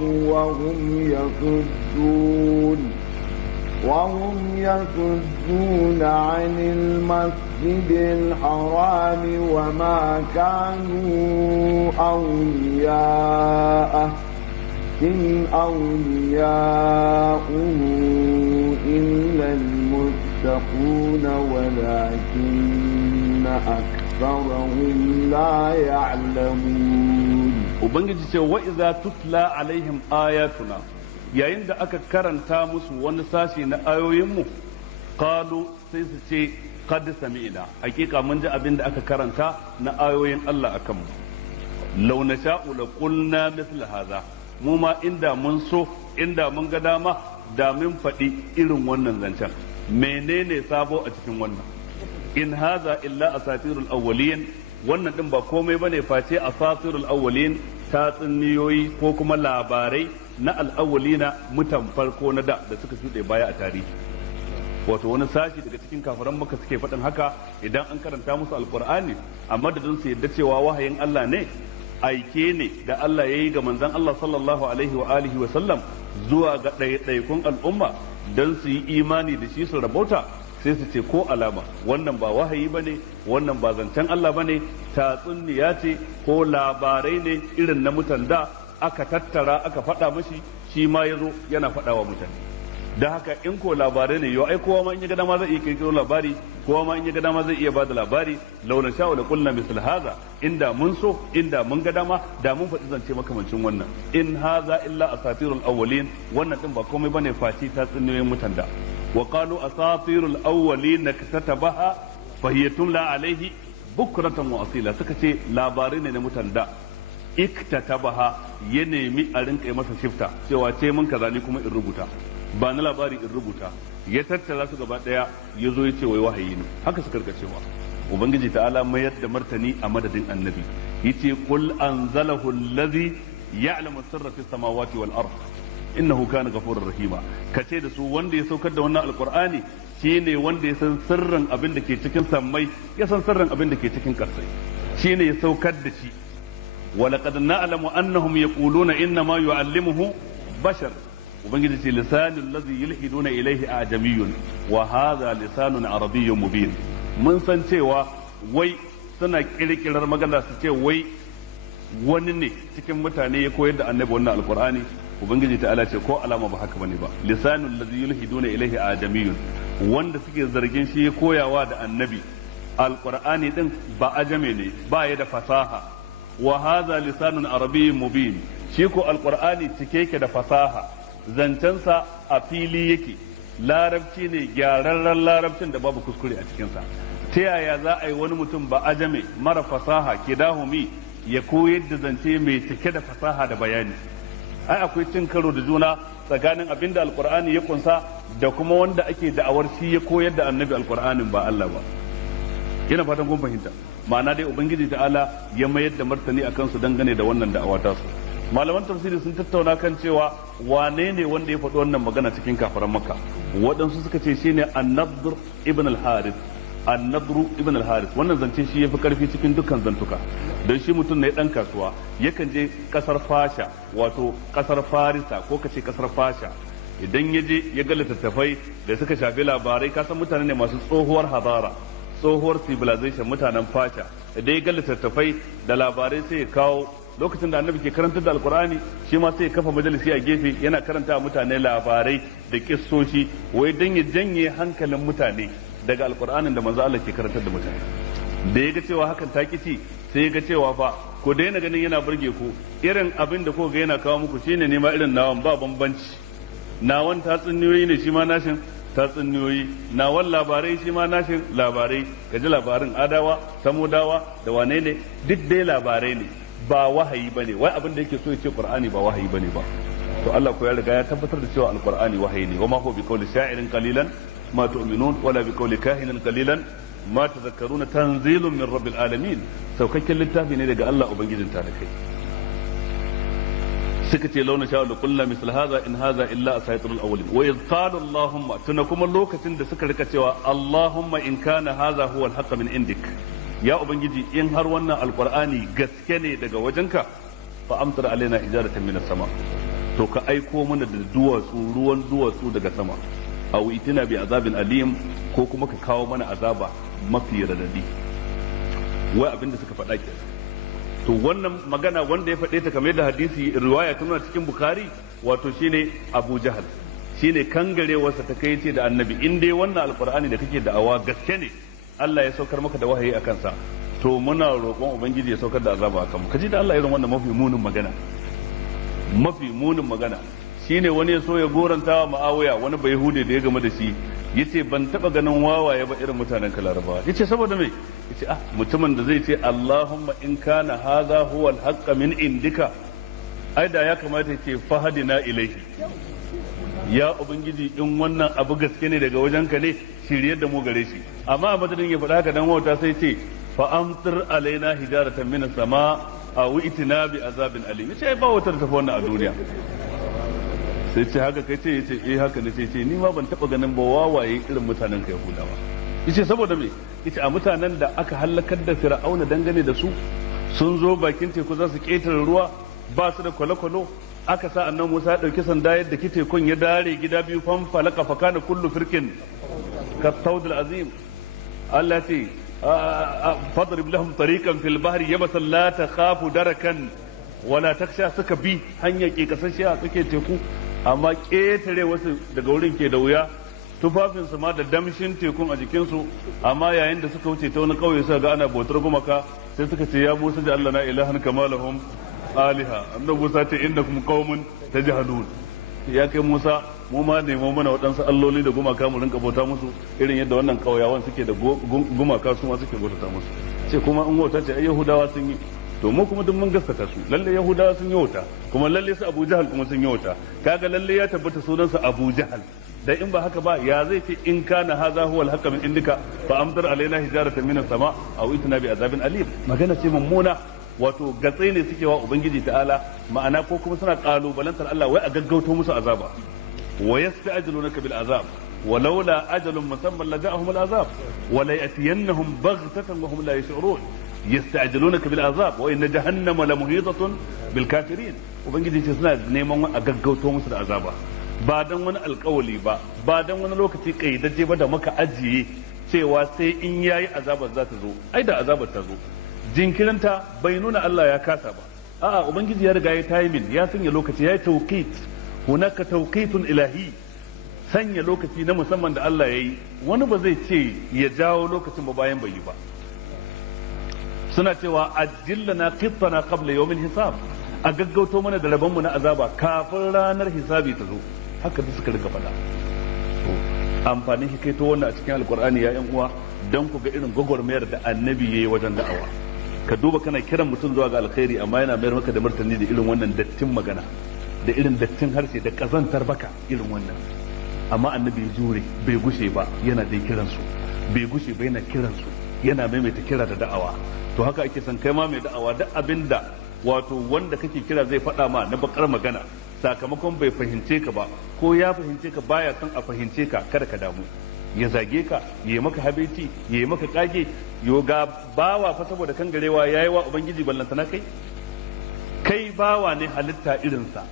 وهم يصدون عن المسجد الحرام وما كانوا أولياءه إن أولياؤه إلا المتقون ولكن أكثرهم لا يعلمون. وبنجي وإذا تتلى عليهم آياتنا yayin da aka karanta musu wani sashi na ayoyinmu qalu sai su ce qad sami'na, hakika mun ji abin da aka karanta na ayoyin Allah akan mu. law nasha'u la qulna mithla hadha, mu ma inda mun so, inda mun ga dama da mun faɗi irin wannan zancen. menene sabo a cikin wannan? in hadha illa asatirul awwalin, wannan din ba komai bane face asatirul awwalin, tatsuniyoyi ko kuma labarai na al'awwalina mutan farko na da suka shuɗe baya a tarihi. wato wani sashi daga cikin kafiran maka suke faɗin haka idan an karanta musu alkur'ani a madadin su yadda cewa wahayin Allah ne, aike ne da Allah ya yi ga manzon Allah sallallahu alaihi wa alihi wa sallam zuwa ga ɗaiɗaikun al'umma don su yi imani da shi su rabauta, sai su ce ko alama wannan ba wahayi bane, wannan ba zancen Allah bane, tatsuniya ce ko labarai ne irin na mutan da aka tattara aka faɗa mashi, shi ma ya zo yana faɗa wa mutane. da haka in ko labarai ne yau ai kowa ma in ya ga dama zai iya kirkiro labari, kowa ma in ya ga dama zai iya bada labari. law nasha'u la qulna misl hadha, inda mun so, inda mun ga dama da mun faɗi zance makamancin wannan. in hadha illa asatirul awwalin, wannan din ba komai bane face ta tsinniyoyin mutan da. wa qalu asatirul awwalin naktatabaha fa hiya tumla alaihi bukratan wa asila, suka ce labarai ne na mutan da iktatabaha ya nemi a rinka yi masa shifta cewa ce mun kaza ni kuma in rubuta ba na labari in rubuta ya tattara su gaba daya ya zo ya ce wai wahayi ne haka suka rika cewa ubangiji ta'ala mayar da martani a madadin annabi yace qul anzalahu allazi ya'lamu sirra fis samawati wal ard innahu kana ghafurur rahima kace da su wanda ya saukar da wannan alqur'ani shine wanda ya san sirrin abin da ke cikin sammai ya san sirrin abin da ke cikin ƙasai shine ya saukar da shi ولقد نعلم أنهم يقولون إنما يعلمه بشر وبنجد لسان الذي يلحدون إليه أعجمي وهذا لسان عربي مبين من سنتوا وي suna kirkirar magana su ce wai wani ne cikin mutane ya koyar da annabi wannan alqur'ani ubangiji ta'ala ce ko alama ba haka bane ba lisanul ladzi yulhiduna ilayhi ajamiyun wanda suke zargin shi ya koyawa da annabi alqur'ani din ba ajame ne ba ya da fasaha wa hadha lisanun arabiyyun mubin shi ko alqur'ani cike yake da fasaha zancensa a fili yake larabci ne gyararren larabcin da babu kuskure a cikinsa ta yaya za a yi wani mutum ba ajame mara fasaha kidahumi ya koyar da zance mai cike da fasaha da bayani ai akwai cin karo da juna tsakanin abinda alqur'ani ya kunsa da kuma wanda ake da'awar shi ya koyar da annabi alqur'anin ba Allah ba ina fatan kun fahimta ma'ana dai ubangiji ta'ala ya mayar da martani akan su dangane da wannan da'awa ta su malaman tafsiri sun tattauna kan cewa wane ne wanda ya faɗi wannan magana cikin kafiran makka waɗansu suka ce shine an-nadr ibn al-harith an-nadr ibn al-harith wannan zance shi yafi karfi cikin dukkan zantuka don shi mutum ne dan kasuwa yakan je kasar fasha wato kasar farisa ko kace kasar fasha idan ya je ya ga littattafai da suka shafi labarai kasan mutane ne masu tsohuwar hadara tsohuwar civilization mutanen fasha idan ya ga littattafai da labarai sai ya kawo lokacin da annabi ke karantar da alkur'ani shi ma sai ya kafa majalisi a gefe yana karanta mutane labarai da kissoshi wai dan ya janye hankalin mutane daga alkur'anin da manzo Allah ke karantar da mutane da ya ga cewa hakan ta kici sai ya ga cewa fa ku daina ganin yana burge ku irin abin da ko ga yana kawo muku shine ne ma irin nawan ba bambanci nawan tatsuniyoyi ne shi ma nashin tatsuniyoyi nawan labarai shi ma nashin labarai kaji labarin adawa samudawa da wane ne duk dai labarai ne ba wahayi bane wai abin da yake so ya ce qur'ani ba wahayi bane ba to Allah ko ya riga ya tabbatar da cewa alqur'ani wahayi ne wama huwa biqawli sha'irin qalilan ma tu'minun wala biqawli kahinin qalilan ma tadhakkaruna tanzilun min rabbil alamin saukakken littafi ne daga Allah ubangijin talakai suka ce launa sha da kullu misal hadha in hadha illa asatirul awwalin wa idh qala allahumma tuna kuma lokacin da suka rika cewa allahumma in kana hadha huwa al min indik ya ubangiji in har wannan alqur'ani gaske ne daga wajenka fa amtar alaina ijaratan minas sama to ka aiko mana da duwatsu ruwan duwatsu daga sama aw itina bi azabin alim ko kuma ka kawo mana azaba mafi radadi wai abinda suka faɗa ke to wannan magana wanda ya faɗe ta kamar yadda hadisi riwaya ta nuna cikin bukhari wato shine abu jahal shine kangarewarsa ta kai ce da annabi in dai wannan alqur'ani da kake da'awa gaske ne Allah ya saukar maka da wahayi akan sa to muna roƙon ubangiji ya saukar da azaba akan mu kaji da Allah irin wannan mafi munin magana shine wani ya so ya goranta wa Muawiya wani bai hude da ya game da shi yace ban taba ganin wawaye ba irin mutanen Kalarabawa yace saboda me yace mutumin da zai ce Allahumma in kana hadha huwa al-haqq min indika ai da ya kamata yace fahadina ilaihi ya ubangiji in wannan abu gaske ne daga wajenka ne shiryar da mu gare shi amma a madadin ya faɗa haka dan wauta sai ce fa amtir alaina hijaratan min as-sama aw itina bi azabin alim yace ba wata tafi wannan a duniya sai ce haka kai ce yace haka ne sai ce ni ma ban taba ganin ba wawaye irin mutanen ka Yahudawa yace saboda me yace a mutanen da aka halakar da Fir'auna dangane da su sun zo bakin teku za su ketare ruwa ba su da kwale-kwale aka sa annan Musa ya dauki sanda yadda tekun ya dare gida biyu fan falaka fa kana kullu firkin ka tawdil azim Allah ce fadrib lahum tariqan fil bahri yabasan la takhafu darakan wala taksha suka bi hanya ke kasashiya suke teku amma ketare wasu daga wurin ke da wuya tufafinsu ma da damshin tekun a jikinsu amma yayin da suka wuce ta wani kauye suka ga ana bautar gumaka sai suka ce ya Musa da Allah na ilahan kama lahum aliha annabi Musa ce innakum qaumun tajhalun ya kai Musa mu ma nemo mana waɗansu alloli da gumaka mu rinka bauta musu irin yadda wannan kauyawan suke da gumaka su ma suke bauta musu ce kuma in wauta ce ai Yahudawa sun yi to mu kuma duk mun gaskata su lalle yahudawa sun yi wata kuma lalle su Abu Jahal kuma sun yi wata kaga lalle ya tabbata sunansa Abu Jahal da in ba haka ba ya zai ce in kana hadha huwa al-haqq min indika fa amtar alaina hijaratan min as-sama aw itna bi azabin alim magana ce mummuna wato gatsai ne suke wa ubangiji ta'ala ma'ana ko kuma suna kalubalantar Allah wai a gaggauto musu azaba wa yasta'jilunaka bil azab ولولا أجل مسمى لجاءهم العذاب ولا يأتينهم بغتة وهم لا يشعرون يستعجلونك بالعذاب وإن جهنم لمحيطة بالكافرين وبنجي تسنا نيمان أجاجوتو مسر عذابا بعدن wani alƙawali ba dan wani lokaci kaidajje ba da maka ajiye cewa sai in yayi azabar za ta zo ai da azabar ta zo jinkirinta bai nuna Allah ya kasa ba a'a ubangiji ya riga ya timing ya sanya lokaci ya tawqit hunaka tawqitun ilahi sanya lokaci na musamman da Allah ya yi wani ba zai ce ya jawo lokacin ba bayan bai yi ba suna cewa ajillana qittana qabla yawmil hisab a gaggauto mana da rabonmu na azaba kafin ranar hisabi ta zo haka da suka riga faɗa amfanin shi kai to wannan a cikin alkur'ani ya yan uwa dan ku ga irin gwagwarmayar da annabi yayi wajen da'awa ka duba kana kiran mutum zuwa ga alkhairi amma yana mayar maka da martani da irin wannan dattin magana da irin dattin harshe da kazantar baka irin wannan amma annabi ya jure bai gushe ba yana da kiransu bai gushe ba yana kiransu yana maimaita kira da da'awa to haka ake son kai ma mai da'awa duk abinda wato wanda kake kira zai faɗa ma na bakar magana sakamakon bai fahimce ka ba ko ya fahimce ka baya son a fahimce ka kada ka damu ya zage ka ya maka habaici ya maka kage yo ga bawa fa saboda kan garewa yayi wa ubangiji ballantana kai bawa ne halitta irinsa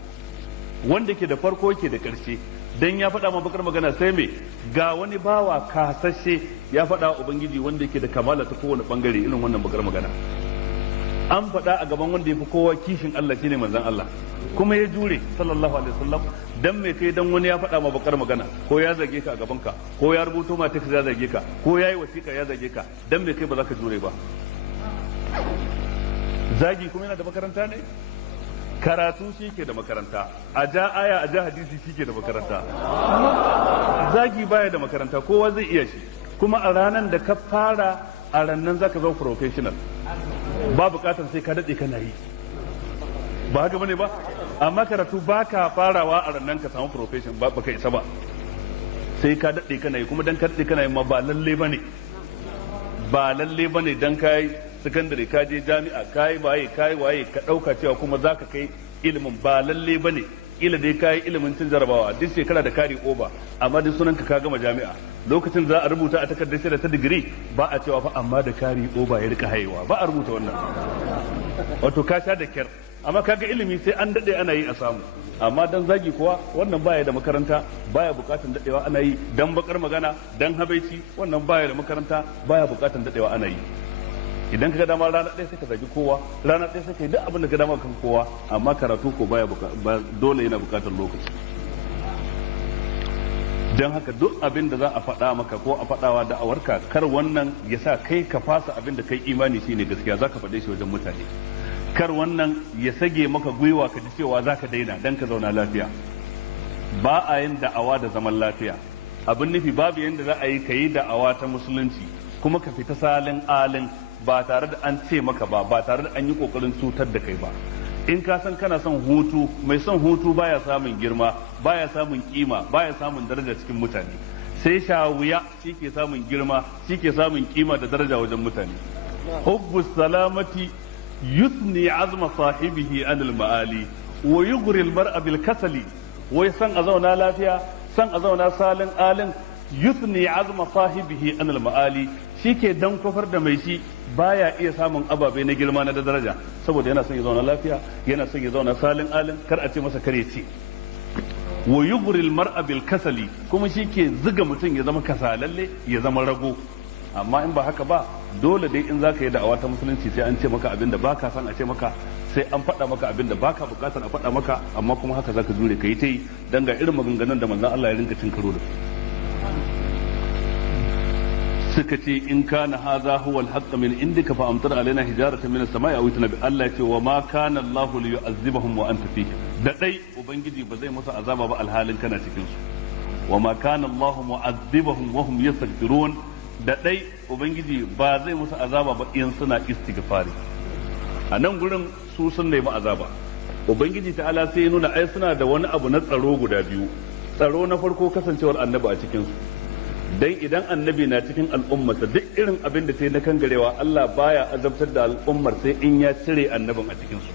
wanda ke da farko yake da ƙarshe dan ya faɗa ma bakar magana sai me ga wani bawa kasashe ya faɗa ubangiji wanda yake da kamala ta kowane bangare irin wannan bakar magana an faɗa a gaban wanda ya fi kowa kishin Allah shine manzon Allah kuma ya jure sallallahu alaihi wasallam dan me kai dan wani ya faɗa ma bakar magana ko ya zage ka a gaban ka ko ya rubuto ma text ya zage ka ko yayi wasiƙa ya zage ka dan me kai ba za ka jure ba zagi kuma yana da makaranta ne karatu shi ke da makaranta a ja aya a ja hadisi shi ke da makaranta zagi baya da makaranta kowa zai iya shi kuma a ranar da ka fara a rannan zaka zama professional ba bukatar sai ka daɗe kana yi ba haka bane ba amma karatu ba ka farawa a rannan ka samu profession ba baka isa ba sai ka daɗe kana yi kuma dan ka daɗe kana yi ma ba lalle bane dan kai sakandare ka je jami'a kai waye ka dauka cewa kuma zaka kai ilimin ba lalle bane kila dai kai ilimin cin jarabawa duk shekara da kari oba amma duk sunan ka gama jami'a lokacin za a rubuta a takardar shaida ta digiri ba a cewa fa amma da kari oba ya rika haihuwa ba a rubuta wannan wato ka sha da kyar amma kaga ilimi sai an dade ana yi a samu amma dan zagi kuwa wannan baya da makaranta baya bukatun dadewa ana yi dan bakar magana dan habaici wannan baya da makaranta baya bukatun dadewa ana yi idan ka ga dama rana ɗaya sai ka zagi kowa rana ɗaya sai ka yi duk abin da ka dama kan kowa amma karatu ko baya dole yana bukatar lokaci don haka duk abin da za a faɗa maka ko a faɗawa da'awarka kar wannan ya sa kai ka fasa abin da kai imani shine gaskiya za ka faɗe shi wajen mutane kar wannan ya sage maka gwiwa ka ji cewa za ka daina don ka zauna lafiya ba a yin da'awa da zaman lafiya abin nufi babu yadda za a yi ka yi da'awa ta musulunci kuma ka fita salin alin ba tare da an ce maka ba tare da an yi kokarin cutar da kai ba in ka san kana son hutu mai son hutu baya samun girma baya samun kima baya samun daraja cikin mutane sai shawuya shi ke samun girma shi ke samun kima da daraja wajen mutane hubbu salamati yusni azma sahibihi anil ma'ali wa yughri al mar'a bil kasali wai san a zauna lafiya san a zauna salin alin yusni azma sahibihi anil ma'ali shike dan kofar da mai shi baya iya samun ababe na girma na da daraja saboda yana son ya zauna lafiya yana son ya zauna salin alin kar a ce masa kare ce wa yughri al mar'a bil kasali kuma shike zuga mutum ya zama kasalalle ya zama rago amma in ba haka ba dole dai in zaka yi da'awa ta musulunci sai an ce maka abinda baka san a ce maka sai an faɗa maka abinda baka bukatar a faɗa maka amma kuma haka zaka jure kai ta yi dan ga irin maganganun da manzon Allah ya rinka cin karo da suka ce in kana hadha huwa al-haqq min indika fa amtar alaina hijaratan min as-sama'i aw itna bi Allah ya ce wa ma kana Allahu li yu'azzibahum wa anta fihim da dai ubangiji ba zai musu azaba ba alhalin kana cikin su wa ma kana Allahu mu'azzibahum wa hum yastaghfirun da dai ubangiji ba zai musu azaba ba in suna istighfari a nan gurin su sun nemi azaba. Ubangiji ta'ala sai ya nuna ai suna da wani abu na tsaro guda biyu. Tsaro na farko kasancewar annabi a cikin su, dan idan annabi na cikin al'ummarsa duk irin abin da ta yi na kangarewa Allah baya azabtar da al'ummar sai in ya cire annabin a cikin su.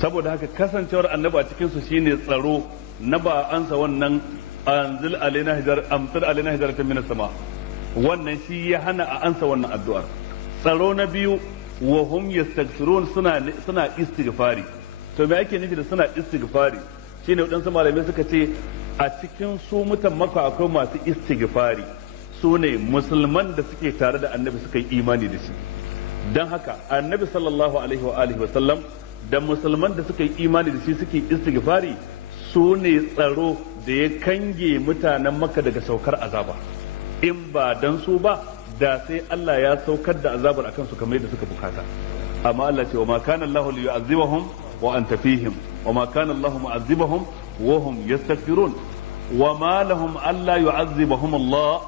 Saboda haka kasancewar annabi a cikin su shine tsaro na ba ansa wannan anzil alaina hijar amtir alaina hijaratan minas sama, wannan shi ya hana a ansa wannan addu'ar. Tsaro na biyu wa hum yastaghfirun, suna istighfari. To me ake nufi da suna istighfari? Shine wadansu malamai suka ce a cikin su mutan Makka akwai masu istighfari, su ne musulman da suke tare da annabi suka yi imani da shi. Dan haka annabi sallallahu alaihi wa alihi wa sallam da musulman da suka yi imani da shi suke istighfari, su ne tsaro da ya kange mutanen Makka daga saukar azaba. In ba dan su ba da sai Allah ya saukar da azabar akan su kamar yadda suka bukata. Amma Allah ce wa ma kana Allahu liyu'azzibahum wa anta fihim wa ma kana Allahu mu'azzibahum wa hum yastaghfirun wa ma lahum alla yu'azzibahum Allah.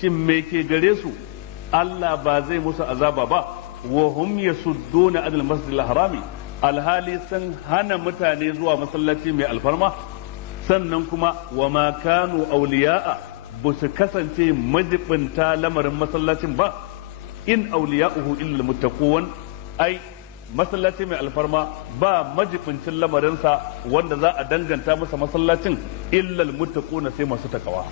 Shin me ke gare su Allah ba zai musu azaba ba wa hum yasudduna anil masjidil harami, alhali sun hana mutane zuwa masallaci mai alfarma. Sannan kuma wa ma kanu awliya'a, ba su kasance majibinta lamarin masallacin ba. In awliya'uhu illa almuttaqun, ai masallaci mai alfarma ba majibincin lamarinsa wanda za a danganta masa masallacin illa almuttaqun, sai masu takawa,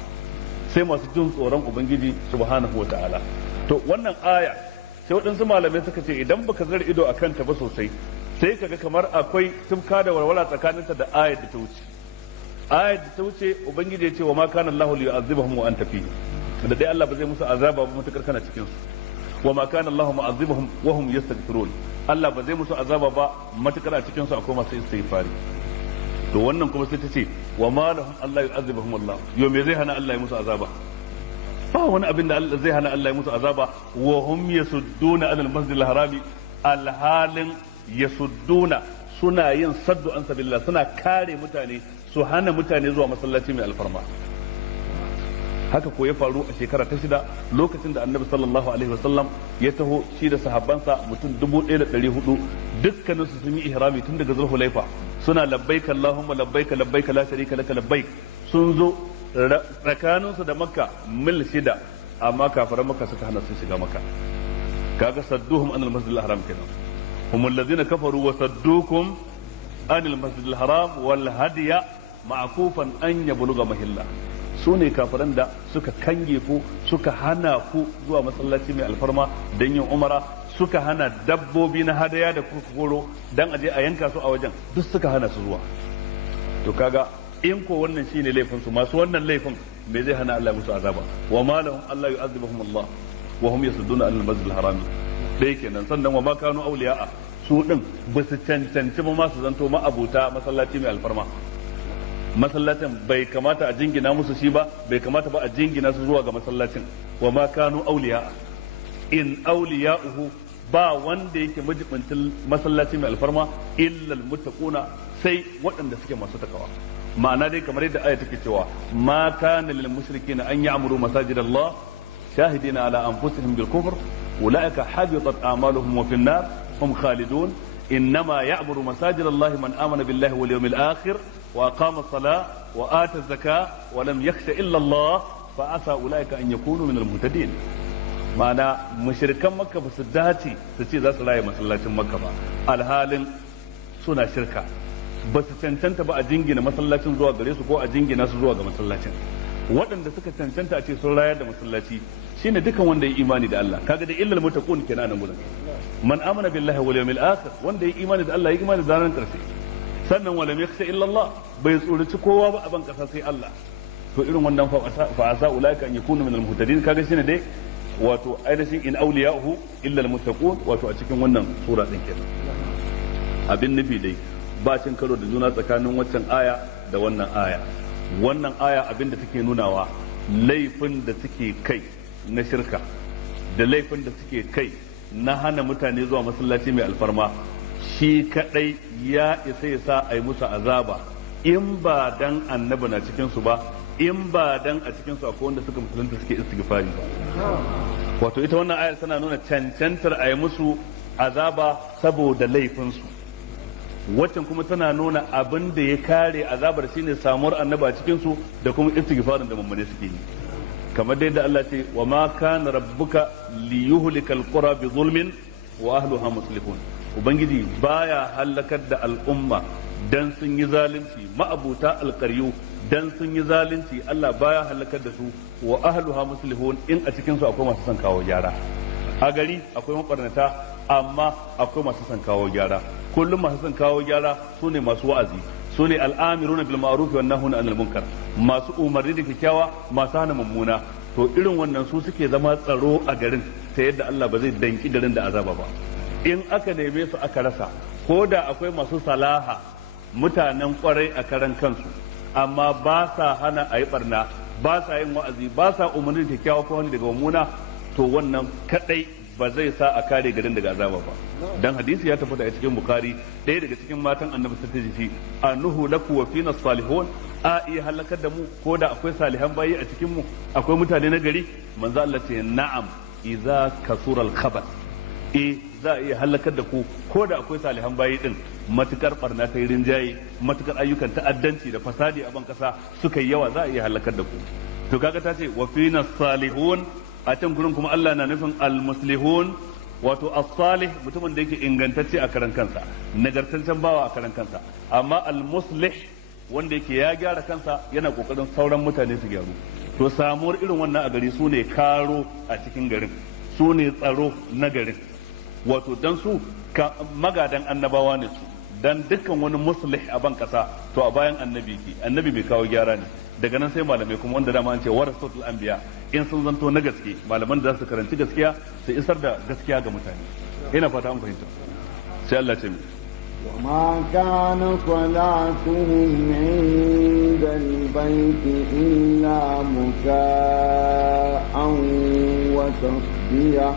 sai masu jin tsoron ubangiji subhanahu wata'ala. To wannan aya sai waɗansu malamai suka ce idan baka zara ido a kanta ba sosai sai kaga kamar akwai tufka da walwala tsakaninta da ayar da ta wuce. Ayar da ta wuce ubangiji ya ce wa ma kana Allahu liyu'azzibahum wa anta fihi, da dai Allah ba zai musu azaba ba mutakar kana cikin su. Wa ma kana Allahu mu'azzibahum wa hum yastaghfirun, Allah ba zai musu azaba ba matukar a cikin su akwai masu istighfari. To wannan kuma sai ta ce wa ma lahum Allah yu'azzibahum Allah, yo me zai hana Allah ya musu azaba? Ba wani abin da Allah zai hana Allah ya musu azaba. Wa hum yasudduna anil masjidil harami, alhalin yasudduna suna yin saddu an sabilillah, suna kare mutane, su hana mutane zuwa masallaci mai alfarma. Haka ko ya faru a shekara ta 6 lokacin da annabi sallallahu alaihi wasallam ya taho shi da sahabbansa mutum 1400, dukkanin su sun yi ihrami tun daga Zulhulaifa, suna labbaik Allahumma labbaik labbaik la sharika laka labbaik. Sun zo tsakanin su da Makka mil 6, amma kafiran Makka suka hana su shiga Makka. Kaga sadduhum anil masjidil haram kenan. هم الذين كفروا وصدوكم عن المسجد الحرام والهدي معكوفا أن يبلغ محله. sune kafiran da suka kange ku, suka hana ku zuwa masallaci mai alfarma don yin umara, suka hana dabbobi na hadaya da kuka koro dan aje a yanka su a wajen, duk suka hana su zuwa. To kaga in ko wannan shine laifin su, masu wannan laifin me zai hana Allah musu azaba? Wa ma lahum alla yu'adhibuhum Allah wa hum yasudduna anil masjidil harami. Dai kenan. Sannan wa ma kanu awliya'a, su din ba su cancanci ba ma su zanto ma'abuta masallaci mai alfarma. Masallacin bai kamata a jingina musu shi ba, bai kamata ba a jingina su zuwa ga masallacin. Wa ma kanu awliya'a, in awliya'uhu, ba wanda yake majibantin masallaci mai alfarma illa almuttaquna, sai waɗanda suke masu takawa. Ma'ana dai kamar yadda aya take cewa ma kana lil mushrikeena an ya'muru masajidallah shahidina ala anfusihim bil kufr أولئك حبطت أعمالهم وفي النار هم خالدون إنما يعبر مساجد الله من آمن بالله واليوم الآخر وأقام الصلاة وآتى الزكاة ولم يخش إلا الله فعسى أولئك أن يكونوا من المهتدين. معنى مشركا مكة بسداتي تسي ذات لا مسلات مكة الحال سنة شركة بس cancanta ba a jingina masallacin zuwa gare su ko a jingina su zuwa ga masallacin. Waɗanda suka cancanta a ce sun rayar da masallaci shine dukan wanda ya imani da Allah. Kaga da illal muttaqun kenan nan gurin, man amana billahi wal yawmil akhir, wanda ya imani da Allah ya imani da ranar karshe. Sannan walam yakhsha illa Allah, bai tsoraci kowa ba a ban kasa sai Allah. To irin wannan fa asa ulaika an yakunu min al muhtadin. Kaga shine dai wato ainihin in awliya'uhu illa al muttaqun, wato a cikin wannan sura din kenan. Abin nufi dai ba cin karo da juna tsakanin waccan aya da wannan aya. Wannan aya abin da take nunawa laifin da suke kai na shirka da laifin da suke kai na hana mutane zuwa masallaci mai alfarma shi kadai ya isa ya sa a yi musu azaba, in ba dan annabi na cikin su ba, in ba dan a cikin su akwai wanda suka musulunta suke istighfari ba. Wato ita wannan ayar tana nuna cancantar a yi musu azaba saboda laifinsu, waccan kuma tana nuna abin da ya kare azabar shine samuwar annaba cikin su da kuma istighfarin da mummune suke yi, kamar dai da Allah ce wa ma kana rabbuka liyuhlikal qura bi zulmin wa ahluha muslihun. Ubangiji baya halakar da al'umma dan sun yi zalunci, ma'abuta alƙaryu dan sun yi zalunci Allah baya halakar da su wa ahluha muslihun in a cikin su akwai masu son kawo gyara. A gari akwai mabarnata amma akwai masu son kawo gyara. Kullum masu son kawo gyara su ne masu wa'azi, su ne al'amiruna bil ma'ruf wa nahuna 'anil munkar, masu umarni da kyakkyawa, masu hana mummuna. To irin wannan su suke zama tsaro a garin ta yadda Allah ba zai danki garin da azaba ba. In aka neme su aka rasa, ko da akwai masu salaha mutanen kwarai a karan kansu amma ba sa hana a yi barna, ba sa yin wa'azi, ba sa umarni da kyakkyawa ko wani daga mummuna, to wannan kadai ba zai sa a kare garin daga azaba ba. Dan hadisi ya tabbata a cikin Bukhari, ɗaya daga cikin matan Annabi ta ce anuhu laku wa fina salihun, a iya halakar da mu ko da akwai salihan bayi a cikin mu, akwai mutane na gari. Manzo Allah ce na'am idza kasura al-khabath, za a iya halakar da ku ko da akwai salihan bayi din, matukar barna ta yi rinjaye, matukar ayyukan ta'addanci da fasadi a ban kasa suka yi yawa, za a iya halakar da ku. To kaga ta ce wa fina salihun, a can gurin kuma Allah na nufin al-muslihun, wato as-salih mutumin da yake ingantacce a karan kansa, nagartaccen bawa a karan kansa, amma al-muslih wanda yake ya gyara kansa yana kokarin sauran mutane su gyaru. To samuwar irin wannan a gari sune karo a cikin garin, sune tsaro na garin, wato dan su magadan annabawa ne su, dan dukkan wani muslih a ban kasa to a bayan annabi ke, annabi bai kawo gyara ne, daga nan sai malamai kuma wanda dama an ce warasatul anbiya, in sun zanto na gaske malaman da za su karanci gaskiya su isar da gaskiya ga mutane. Ina fata an fahimta. Sai Allah ce وما كان صلاتهم عند البيت إلا مكاء وتصدية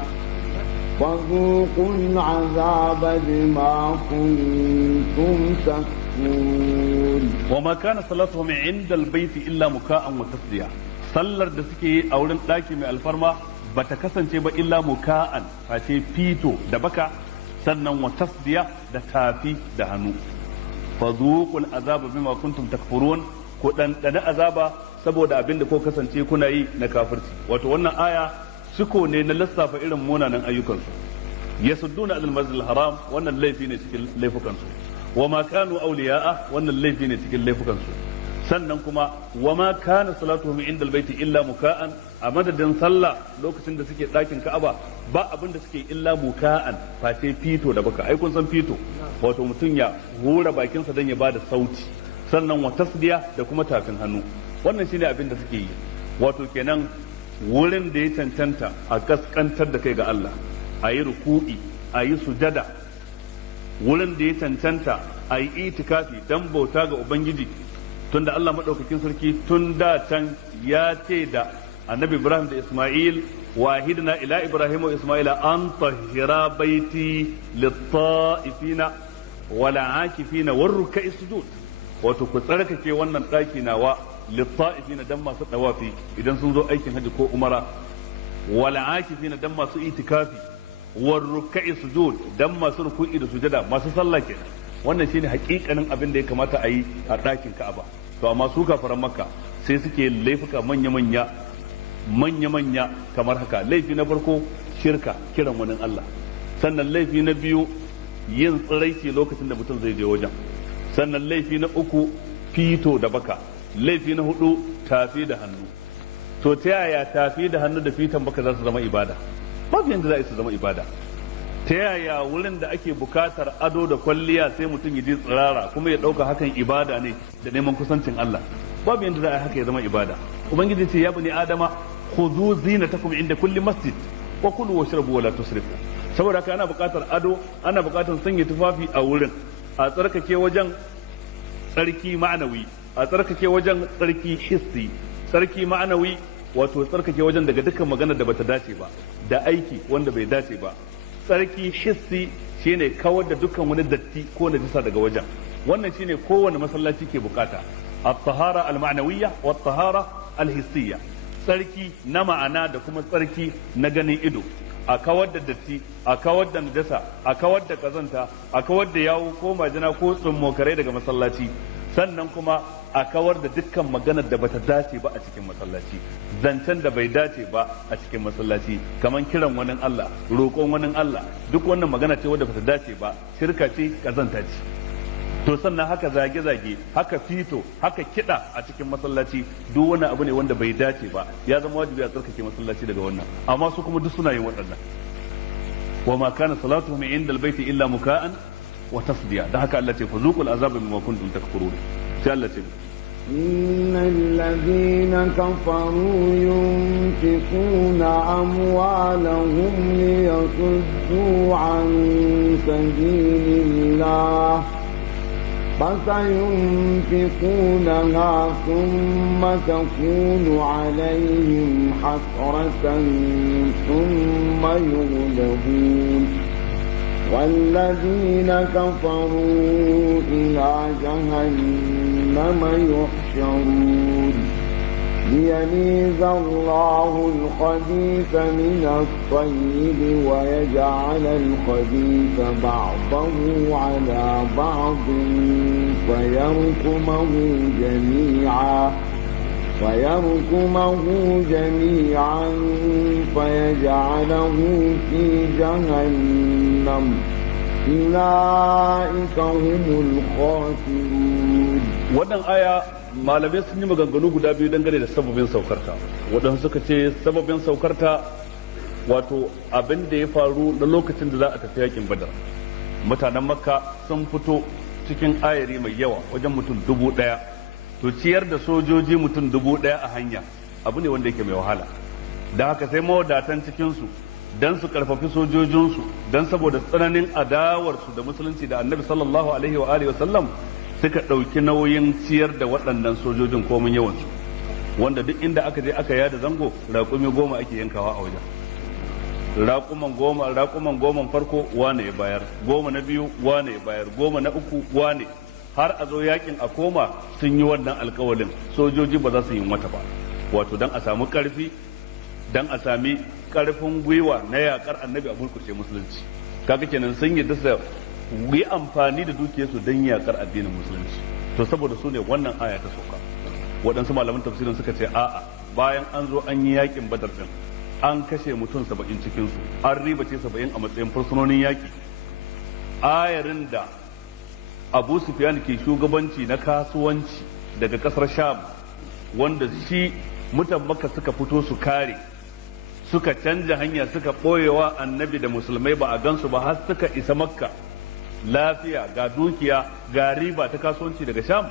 فذوقوا العذاب بما كنتم تكفرون. وما كان صلاتهم عند البيت إلا مكاء وتصدية. sallar da suke yi a wurin ɗaki mai alfarma ba ta kasance ba illa muka'an, face fito da baka, sannan wa tasdiya da tafi da hannu. Fadhuqul azaba bima kuntum takfurun, ku dandana azaba saboda abin da ko kasance kuna yi na kafirci. Wato wannan aya suko ne na lissafa irin munanan ayyukansu. Yasudduna anil masjidil haram, wannan laifi ne cikin laifukansu. Wa ma kanu awliya'a, wannan laifi ne cikin laifukansu. Sannan kuma wa ma kana salatuhum inda albayti illa muka'an, a madadin sallah lokacin da suke ɗakin Ka'aba ba abin da suke illa muka'an, face fito da baka. Ai kun san fito, wato mutum ya hura bakinsa dan ya bada sauti, sannan wa tasdiya da kuma tafin hannu. Wannan shine abin da suke yi. Wato kenan wurin da ya cancanta a kaskantar da kai ga Allah, a yi ruku'i, a yi sujada, wurin da ya cancanta a yi itikafi dan bauta ga Ubangiji, tunda Allah madaukakin sarki tun da can ya ce da Annabi Ibrahim da Isma'il, wahidna ila Ibrahim wa Isma'ila an tahira baiti lit-ta'ifina wal 'akifina war ruk'i sujud, wato ku tsarkake wannan daki nawa lit-ta'ifina dan masu dawafi idan sun zo aikin haji ko umara, wal 'akifina dan masu itikafi, war ruk'i sujud dan masu ruku'i da sujada, masu sallah kenan. Wannan shine hakikanin abin da ya kamata a yi a ɗakin Ka'aba. To amma su kafaran Makka sai suke laifuka manya-manya kamar haka. Laifi na farko shirka, kiran wani Allah. Sannan laifi na biyu yin tsiraici lokacin da mutum zai je wajen. Sannan laifi na uku fito da baka. Laifi na hudu tafi da hannu. To ta yaya tafi da hannu da fitan baka za su zama ibada? Babu yanda za su zama ibada. Ta yaya wurin da ake bukatar ado da kwalliya sai mutum ya je tsirara kuma ya dauka hakan ibada ne da neman kusancin Allah? Babu yanda za a haka ya zama ibada. Ubangiji ce ya bani adama khudhu zinatakum inda kulli masjid wa kulu washrabu wa la tusrifu. Saboda haka ana bukatar ado, ana bukatar sanya tufafi a wurin, a tsarkake wajen tsarki ma'anawi, a tsarkake wajen tsarki hissi, tsarki ma'anawi wato tsarkake wajen daga dukkan magana da bata dace ba, da aiki wanda bai dace ba. Tsarki hissi shine kawar da dukkan wani datti ko najisa daga wajen. Wannan shine kowane masallaci ke bukata. At-tahara al-ma'nawiyya wa at-tahara al-hissiyya. Tsarki na ma'ana da kuma tsarki na ganin ido. a kawar da datti, a kawar da najasa, a kawar da kazanta, a kawar da yawo ko majina ko tsummokarai daga masallaci, sannan kuma a kawar da dukkan maganar da bata dace ba a cikin masallaci, zancen da bai dace ba a cikin masallaci, kaman kiran wani Allah, roƙon wani Allah, duk wannan magana ce wadda bata dace ba, shirka ce, kazanta ce. To sannan haka zage-zage, haka fito, haka kiɗa a cikin masallaci, duk wani abu ne wanda bai dace ba, ya zama wajibi a tsarkake masallaci daga wannan, amma su kuma duk suna yin waɗannan. Wa ma kana salatuhum inda albayti illa muka'an wa tasdiya, da haka Allah ce fa zuqul azaba bima kuntum takfurun. Sai Allah ce إن الذين كفروا ينفقون أموالهم ليصدوا عن سبيل الله فسينفقونها ثم تكون عليهم حسرة ثم يغلبون والذين كفروا إلى جهنم يحشرون ليميز الله الخبيث من الطيب ويجعل الخبيث بعضه على بعض فيركمه جميعا فيجعله في جهنم أولئك هم الخاسرون. wannan aya malamai sun yi maganganu guda biyu dangane da sababin saukarta. Waɗansu suka ce sababin saukarta wato abin da ya faru na lokacin da za a tafi yakin Badar. Mutanen Makka sun fito cikin ayari mai yawa wajen mutum 1000. To ciyar da sojoji mutum 1000 a hanya abu ne wanda yake mai wahala. Da haka sai mawadatan cikinsu dan su karfafi sojojinsu dan saboda tsananin adawarsu da musulunci da Annabi sallallahu alaihi wa alihi wa sallam suka ɗauki nauyin ciyar da waɗannan sojojin komin yawansu, wanda duk inda aka je aka yada zango raƙumi 10 ake yankawa a wajen. raƙuman goma farko wane ya bayar, 10 na biyu wane ya bayar, 10 na uku wane, har a zo yakin a koma sun yi wannan alkawalin sojoji ba za su yi mata ba, wato dan a samu ƙarfi, dan a sami ƙarfin gwiwa na yaƙar Annabi a mulkushe musulunci. Kaga kenan sun yi dasa yi amfani da dukiyarsu don yakar addinin musulunci. To saboda su ne wannan aya ta sauka. Waɗansu malaman tafsirin suka ce a'a, bayan an zo an yi yakin Badar din an kashe mutum 70 cikinsu, an ribace 70 a matsayin fursunonin yaki. Ayarin da Abu Sufyan ke shugabanci na kasuwanci daga kasar Sham, wanda shi mutan Makka suka fito su kare, suka canja hanya suka ɓoyewa Annabi da musulmai ba a gansu ba har suka isa Makka lafiya ga dukiya ga riba ta kasuwanci daga Sham.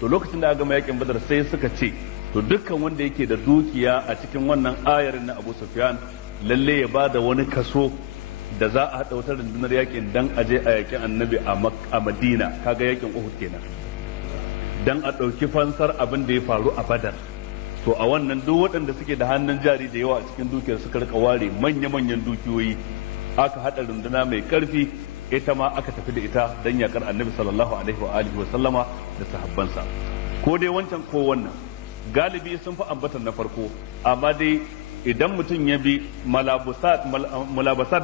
To lokacin da aka gama yakin Badar sai suka ce to dukkan wanda yake da dukiya a cikin wannan ayarin na Abu Sufyan lalle ya bada wani kaso da za a haɗa wutar rundunar yakin dan aje a yakin Annabi a Madina, kaga yakin Uhud kenan, dan a ɗauki fansar abin da ya faru a Badar. To a wannan duk waɗanda suke da hannun jari da yawa a cikin dukiyar suka rika ware manya-manyan dukiyoyi, aka haɗa runduna mai ƙarfi, ita ma aka tafi da ita dan yakar Annabi sallallahu alaihi wa alihi wa sallama da sahabbansa. Ko dai wancan ko wannan, galibi sun fi ambatan na farko, amma dai idan mutum ya bi mulabasat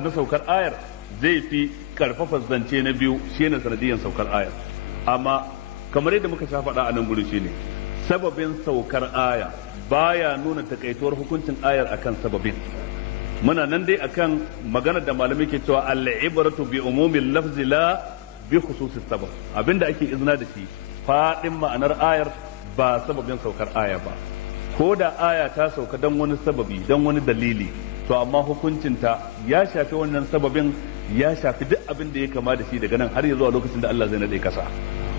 na saukar ayar zai fi karfafa zance na biyu shine sanadiyan saukar ayar. Amma kamar yadda muka sha faɗa a nan gurin shine sababin saukar aya baya nuna takaituwar hukuncin ayar akan sababin. Muna nan dai akan maganar da malamai ke cewa al-ibratu bi umumil lafzi la bi khususis sabab, abinda ake izina da shi fadin ma'anar ayar ba sababin saukar aya ba. Ko da aya ta sauka dan wani sababi dan wani dalili, to amma hukuncinta ya shafi wannan sababin, ya shafi duk abin da ya kama da shi daga nan har ya zuwa lokacin da Allah zai nade kasa.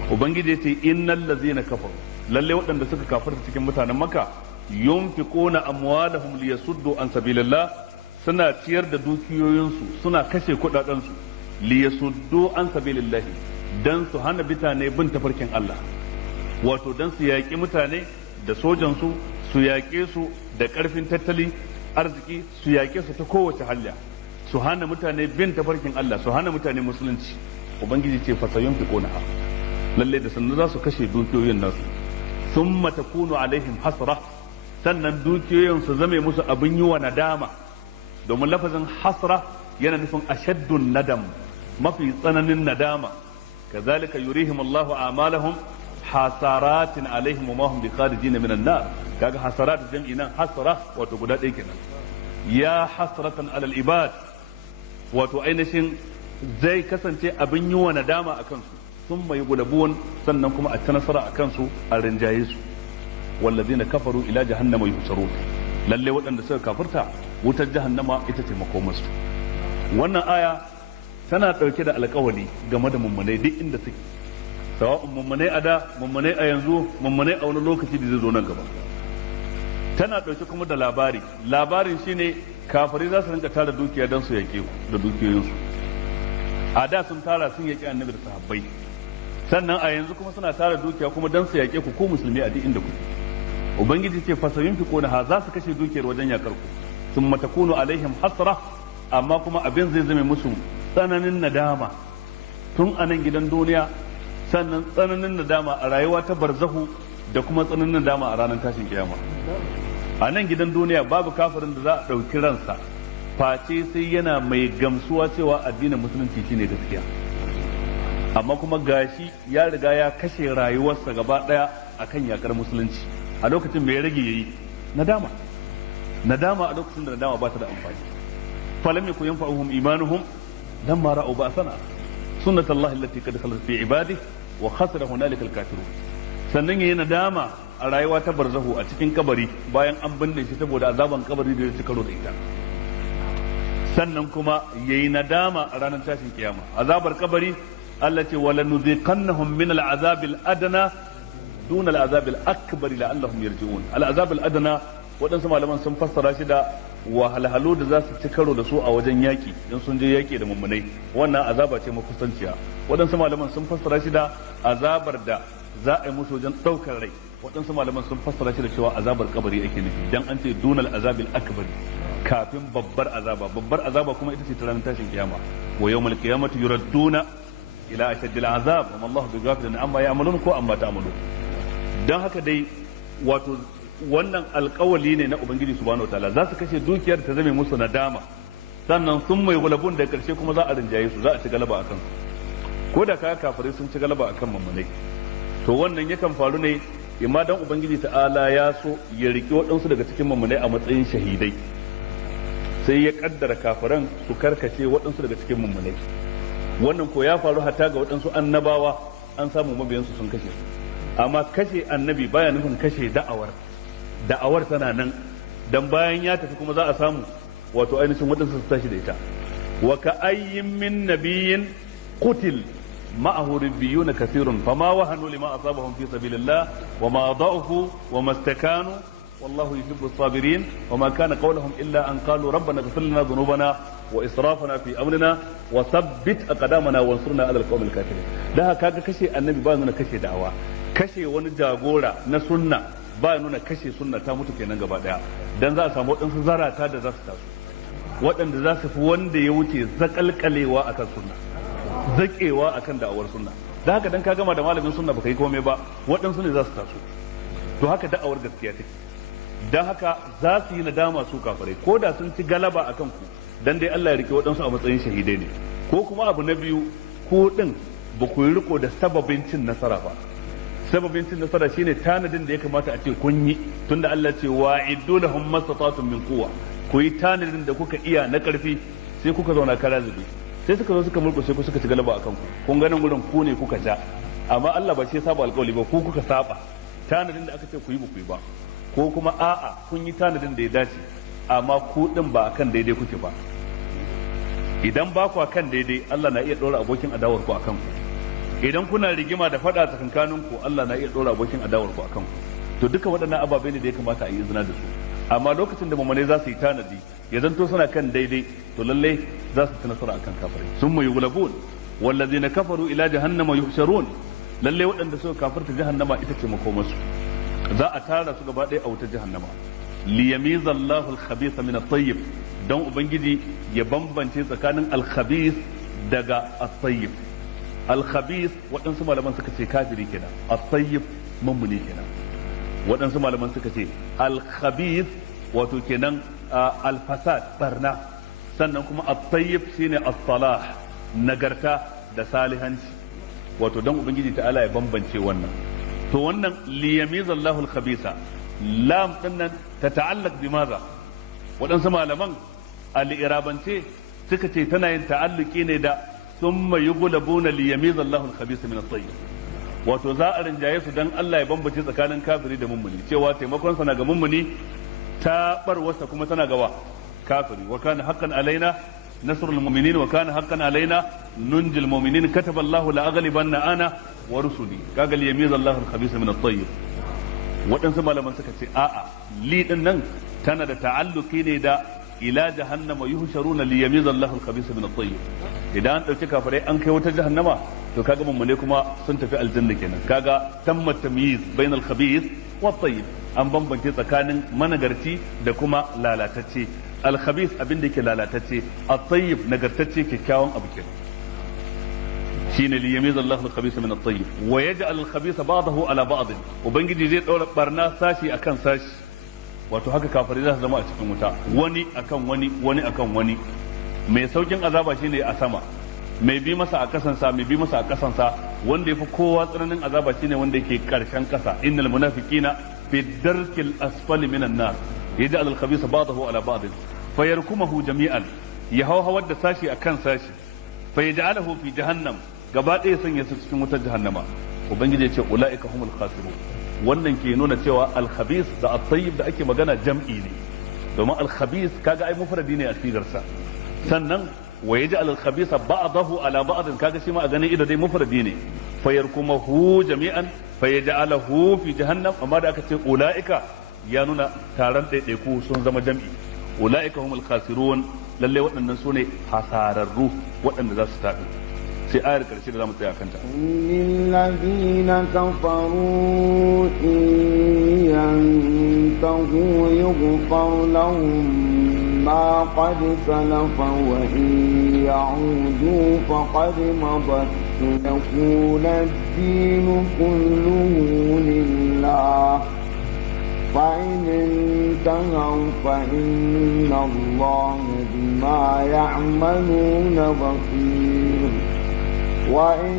Ubangiji ya ce innal ladzina kafaru, lalle waɗanda suka kafarta cikin mutanen Makka, yunfiquna amwalahum liyasuddu an sabilillah, suna ciyar da dukiyoyinsu, suna kashe kudadensu liyasuddu an sabilillah, dan su hana mutane bin tafarkin Allah, wato dan su yaƙi mutane da sojansu, su yaƙe su da ƙarfin tattalin arziki, su yaƙe su ta kowace hanya, su hana mutane bin tafarkin Allah, su hana mutane musulunci. Ubangiji ce fasayunfiquna, lalle da sannu za su kashe dukiyoyin nasu, thumma takunu alaihim hasra, sannan dukiyoyin su zame musu abin yi wa nadama, domin lafazin hasra yana nufin ashaddun nadam, mafi tsananin nadama. kazalika yurihim Allahu a'malahum hasaratin alaihim wa ma hum bikharijin minan nar. kaga hasarat jam'i nan hasra wato guda ɗaya kenan. ya hasratan alal ibad, wato ainihin zai kasance abin yi wa nadama a kansu, sun mai gulabuwan sannan kuma a ta nasara a kansu a rinjaye su. wallazina kafaru ila jahannama yuhsarun, lalle waɗanda suka kafirta wutar jahannama ita ce makomarsu. wannan aya tana ɗauke da alƙawari game da mummunai duk inda suke, sawa'un mummunai a da, mummunai a yanzu, mummunai a wani lokaci da zai zo nan gaba. tana ɗauke kuma da labarin shine kafirai za su rinka tara dukiya don su yaƙe ku da dukiyoyinsu. a da sun tara sun yaƙi annabi da sahabbai, sannan a yanzu kuma suna tara dukiya kuma don su yaƙe ku ko musulmi a duk inda kuke. ubangiji ce fasayin fi kona ha za su kashe dukiyar wajen yakar ku, sun matakunu alaihim hasra, amma kuma abin zai zame musu tsananin nadama tun a nan gidan duniya, sannan tsananin nadama a rayuwa ta barzahu, da kuma tsananin nadama a ranar tashin kiyama. a nan gidan duniya babu kafirin da za a ɗauki ransa face sai yana mai gamsuwa cewa addinin musulunci shine gaskiya, amma kuma gashi ya riga ya kashe rayuwarsa gaba ɗaya akan yakar musulunci. a lokacin mai rage yayi nadama a lokacin da nadama ba ta da amfani. falam yakun yanfa'uhum imanuhum lamma ra'u ba'sana sunnatullahi allati qad khalat fi ibadihi wa khasira hunalika al-kafirun. sannan yayi nadama a rayuwa ta barzahu a cikin kabari bayan an binne shi saboda azaban kabari da ya ci karo da ita. sannan kuma yayi nadama a ranar tashin kiyama azabar kabari. Allah ce wala nuziqannahum min al-azab al-adna dun al-azab al-akbar la'allahum yarji'un. al-azab al-adna wadansu malaman sun fassara shi da wahalhalu da za su ci karo da su a wajen yaki in sun je yaki da mummunai, wannan azaba ce makusanciya. wadansu malaman sun fassara shi da azabar da za a yi musu wajen daukar rai. waɗansu malaman sun fassara shi da cewa azabar kabari ake nufi, dan an ce dunal azabil akbar, kafin babbar azaba kuma ita ce ta ranar tashin kiyama. wa yawmal qiyamati yuradduna ila ashaddil azab wa Allahu bighafilin amma ya'malun ko amma ta'malun. dan haka dai wato wannan alƙawali ne na ubangiji subhanahu wataala, za su kashe dukiyar ta zame musu nadama, sannan sun mai gulabun da karshe kuma za a rinjaye su, za a ci galaba akan su. ko da kaya kafirai sun ci galaba akan mummunai, to wannan yakan faru ne imma dan ubangiji ta'ala ya so ya riki waɗansu daga cikin mummunai a matsayin shahidai, sai ya kaddara kafiran su karkace waɗansu daga cikin mummunai. wannan ko ya faru hatta ga waɗansu annabawa, an samu mabiyansu sun kashe su. amma kashe annabi baya nufin kashe da'awar tana nan, dan bayan ya tafi kuma za a samu wato ainihin waɗansu su tashi da ita. wa ka ayyin min nabiyyin qutil معه ربيون كثير فما وهنوا لما أصابهم في سبيل الله وما ضعفوا وما استكانوا والله يحب الصابرين وما كان قولهم إلا أن قالوا ربنا اغفر لنا ذنوبنا وإسرافنا في أمرنا وثبت أقدامنا وانصرنا على القوم الكافرين. ده كاga kashe annabi ba nuna kashe da'awa, kashe wani jagora na sunna ba nuna kashe sunna ta mutu kenan gaba daya, dan za a samu waɗansu zarata da za su taso waɗanda za su fi wanda ya wuce zakalkalewa akan sunna, zakewa akan da'awar sunna. da haka dan ka gama da malamin sunna baka yi komai ba, waɗansu ne za su taso. to haka da'awar gaskiya take. dan haka za su yi nadama su kafirai ko da sun ci galaba akan ku, dan dai Allah ya rike waɗansu a matsayin shahidai ne. ko kuma abu na biyu, ko din ba ku yi riko da sababin cin nasara ba. sababin cin nasara shine tanadin da ya kamata a ce kun yi, tunda Allah ce wa'iddu lahum mastata'tum min quwwa, ku yi tanadin da kuka iya na karfi, sai kuka zauna kara zube, sai suka zo suka murkushe ku suka ci galaba akan ku. kun ganin gurin ku ne kuka ja, amma Allah ba shi ya saba alƙawari ba, ku kuka saba tanadin da aka ce ku yi ba ku yi ba. ko kuma a'a kun yi tanadin da ya dace, amma ku din ba akan daidai kuke ba. idan ba ku akan daidai, Allah na iya ɗora abokin adawar ku akan ku. idan kuna rigima da faɗa tsakankanin ku, Allah na iya ɗora abokin adawar ku akan ku. to duka waɗannan ababai ne da ya kamata a yi izina da su. amma lokacin da mamane za su yi tanadi ya zanto suna kan daidai, to lallai za su ci nasara akan kafirai. sun mai yughlabun wallazina kafaru ila jahannama yuhsharun, lallai waɗanda suka kafirta jahannama ita ce makomarsu. za a tara su gaba ɗaya a wutar jahannama. liyamiza Allahu al-khabitha min at-tayyib, dan ubangiji ya bambance tsakanin al-khabith daga at-tayyib. al-khabith waɗansu malaman suka ce kafiri kenan, at-tayyib mummuni kenan. waɗansu malaman suka ce al-khabith wato kenan al-fasad, barna, sannan kuma at-tayyib shine as-salah nagarta da salihanci wato dan ubangiji ta'ala ya bambance wannan to wannan liyamizallahu al-khabisa lam dinnan tata'allaq bimaza waɗansu malaman al-irabance suka ce tana yin ta'alluki ne da thumma yughlabuna liyamizallahu al-khabisa min at-tayyib wato za a rinjaye su dan Allah ya bambance tsakanin kafiri da mummuni cewa taimakon sa na ga mummuni ta barwarsa kuma tana gawa kafiri wa kana haqqan alaina nasrul mu'minin wa kana haqqan alaina nunjil mu'minin kataba Allahu la aghlibanna ana wa rusuli kaga liyamizallahu al-khabisa min at-tayyib waɗansu malaman suka ce a'a li din nan tana da ta'alluki ne da ila jahannama yuhsharuna liyamizallahu al-khabisa min at-tayyib idan an dauki kafirai an kai wata jahannama to kaga mummune kuma sun tafi aljanna kenan kaga tamma tamyiz bainal khabith wat tayyib an bambance tsakanin managarci da kuma lalatacce al-khabith abin da yake lalatacce at-tayyib nagartacce kyakkyawan abu kenan shine li yamiz Allahu al-khabitha min at-tayyib wa yaj'al al-khabitha ba'dahu ala ba'd ubangiji zai daura barna sashi akan sashi wato haka kafirai za su zama a cikin wuta wani akan wani wani akan wani mai saukin azaba shine a sama mai bi masa a kasansa mai bi masa a kasansa wanda yafi kowa tsananin azaba shine wanda yake karshen kasa innal munafiqina fi darkil asfali minan nar yaj'al al-khabitha ba'dahu ala ba'd fayarkumuhu jami'an yahawhawar da sashi akan sashi fayaj'aluhu fi jahannam gaba ɗaya sanya su cikin wutar jahannama ubangiji ya ce ulaika humul khasirun wannan ke nuna cewa al-khabith da at-tayyib da ake magana jam'i ne domin al-khabith kaga ai mufradi ne a sigarsa sannan wa yaj'al al-khabitha ba'dahu ala ba'd kaga shi ma a ganin ido dai mufradi ne fayarkumuhu jami'an fayaj'aluhu fi jahannam amma da aka ce ulaika ya nuna taron ɗaiɗaiku sun zama jam'i ulaika humul khasirun lalle waɗannan su ne hasararru waɗanda za su tafi sai ayar ƙarshe da za mu tsaya kanta lillazina kafaru in yantahu yughfar lahum ma qad salafa wa in ya'udu faqad madat yakuna ad-din kulluhu lillah فإن انتهوا فإن الله بما يعملون بصير وإن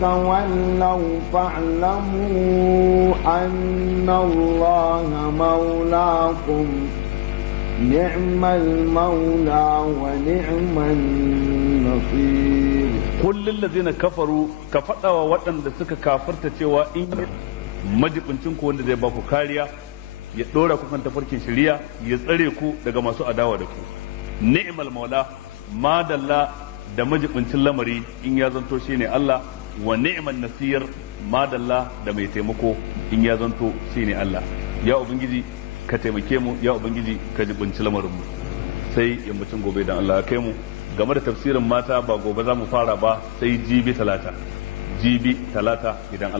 تولوا فاعلموا أن الله مولاكم نعم المولى ونعم النصير كل الذين كفروا كفروا وطن لسك كافرت سوى إن majibincin ku wanda zai baku kariya ya dora ku kan tafarkin shari'a ya tsare ku daga masu adawa da ku ni'mal maula madalla da majibincin lamari in ya zanto shine Allah wa ni'man nasir madalla da mai taimako in ya zanto shine Allah ya ubangiji ka taimake mu ya ubangiji ka jibinci lamarin mu sai yammacin gobe dan Allah ya kai mu game da tafsirin mata ba gobe za mu fara ba sai jibi talata idan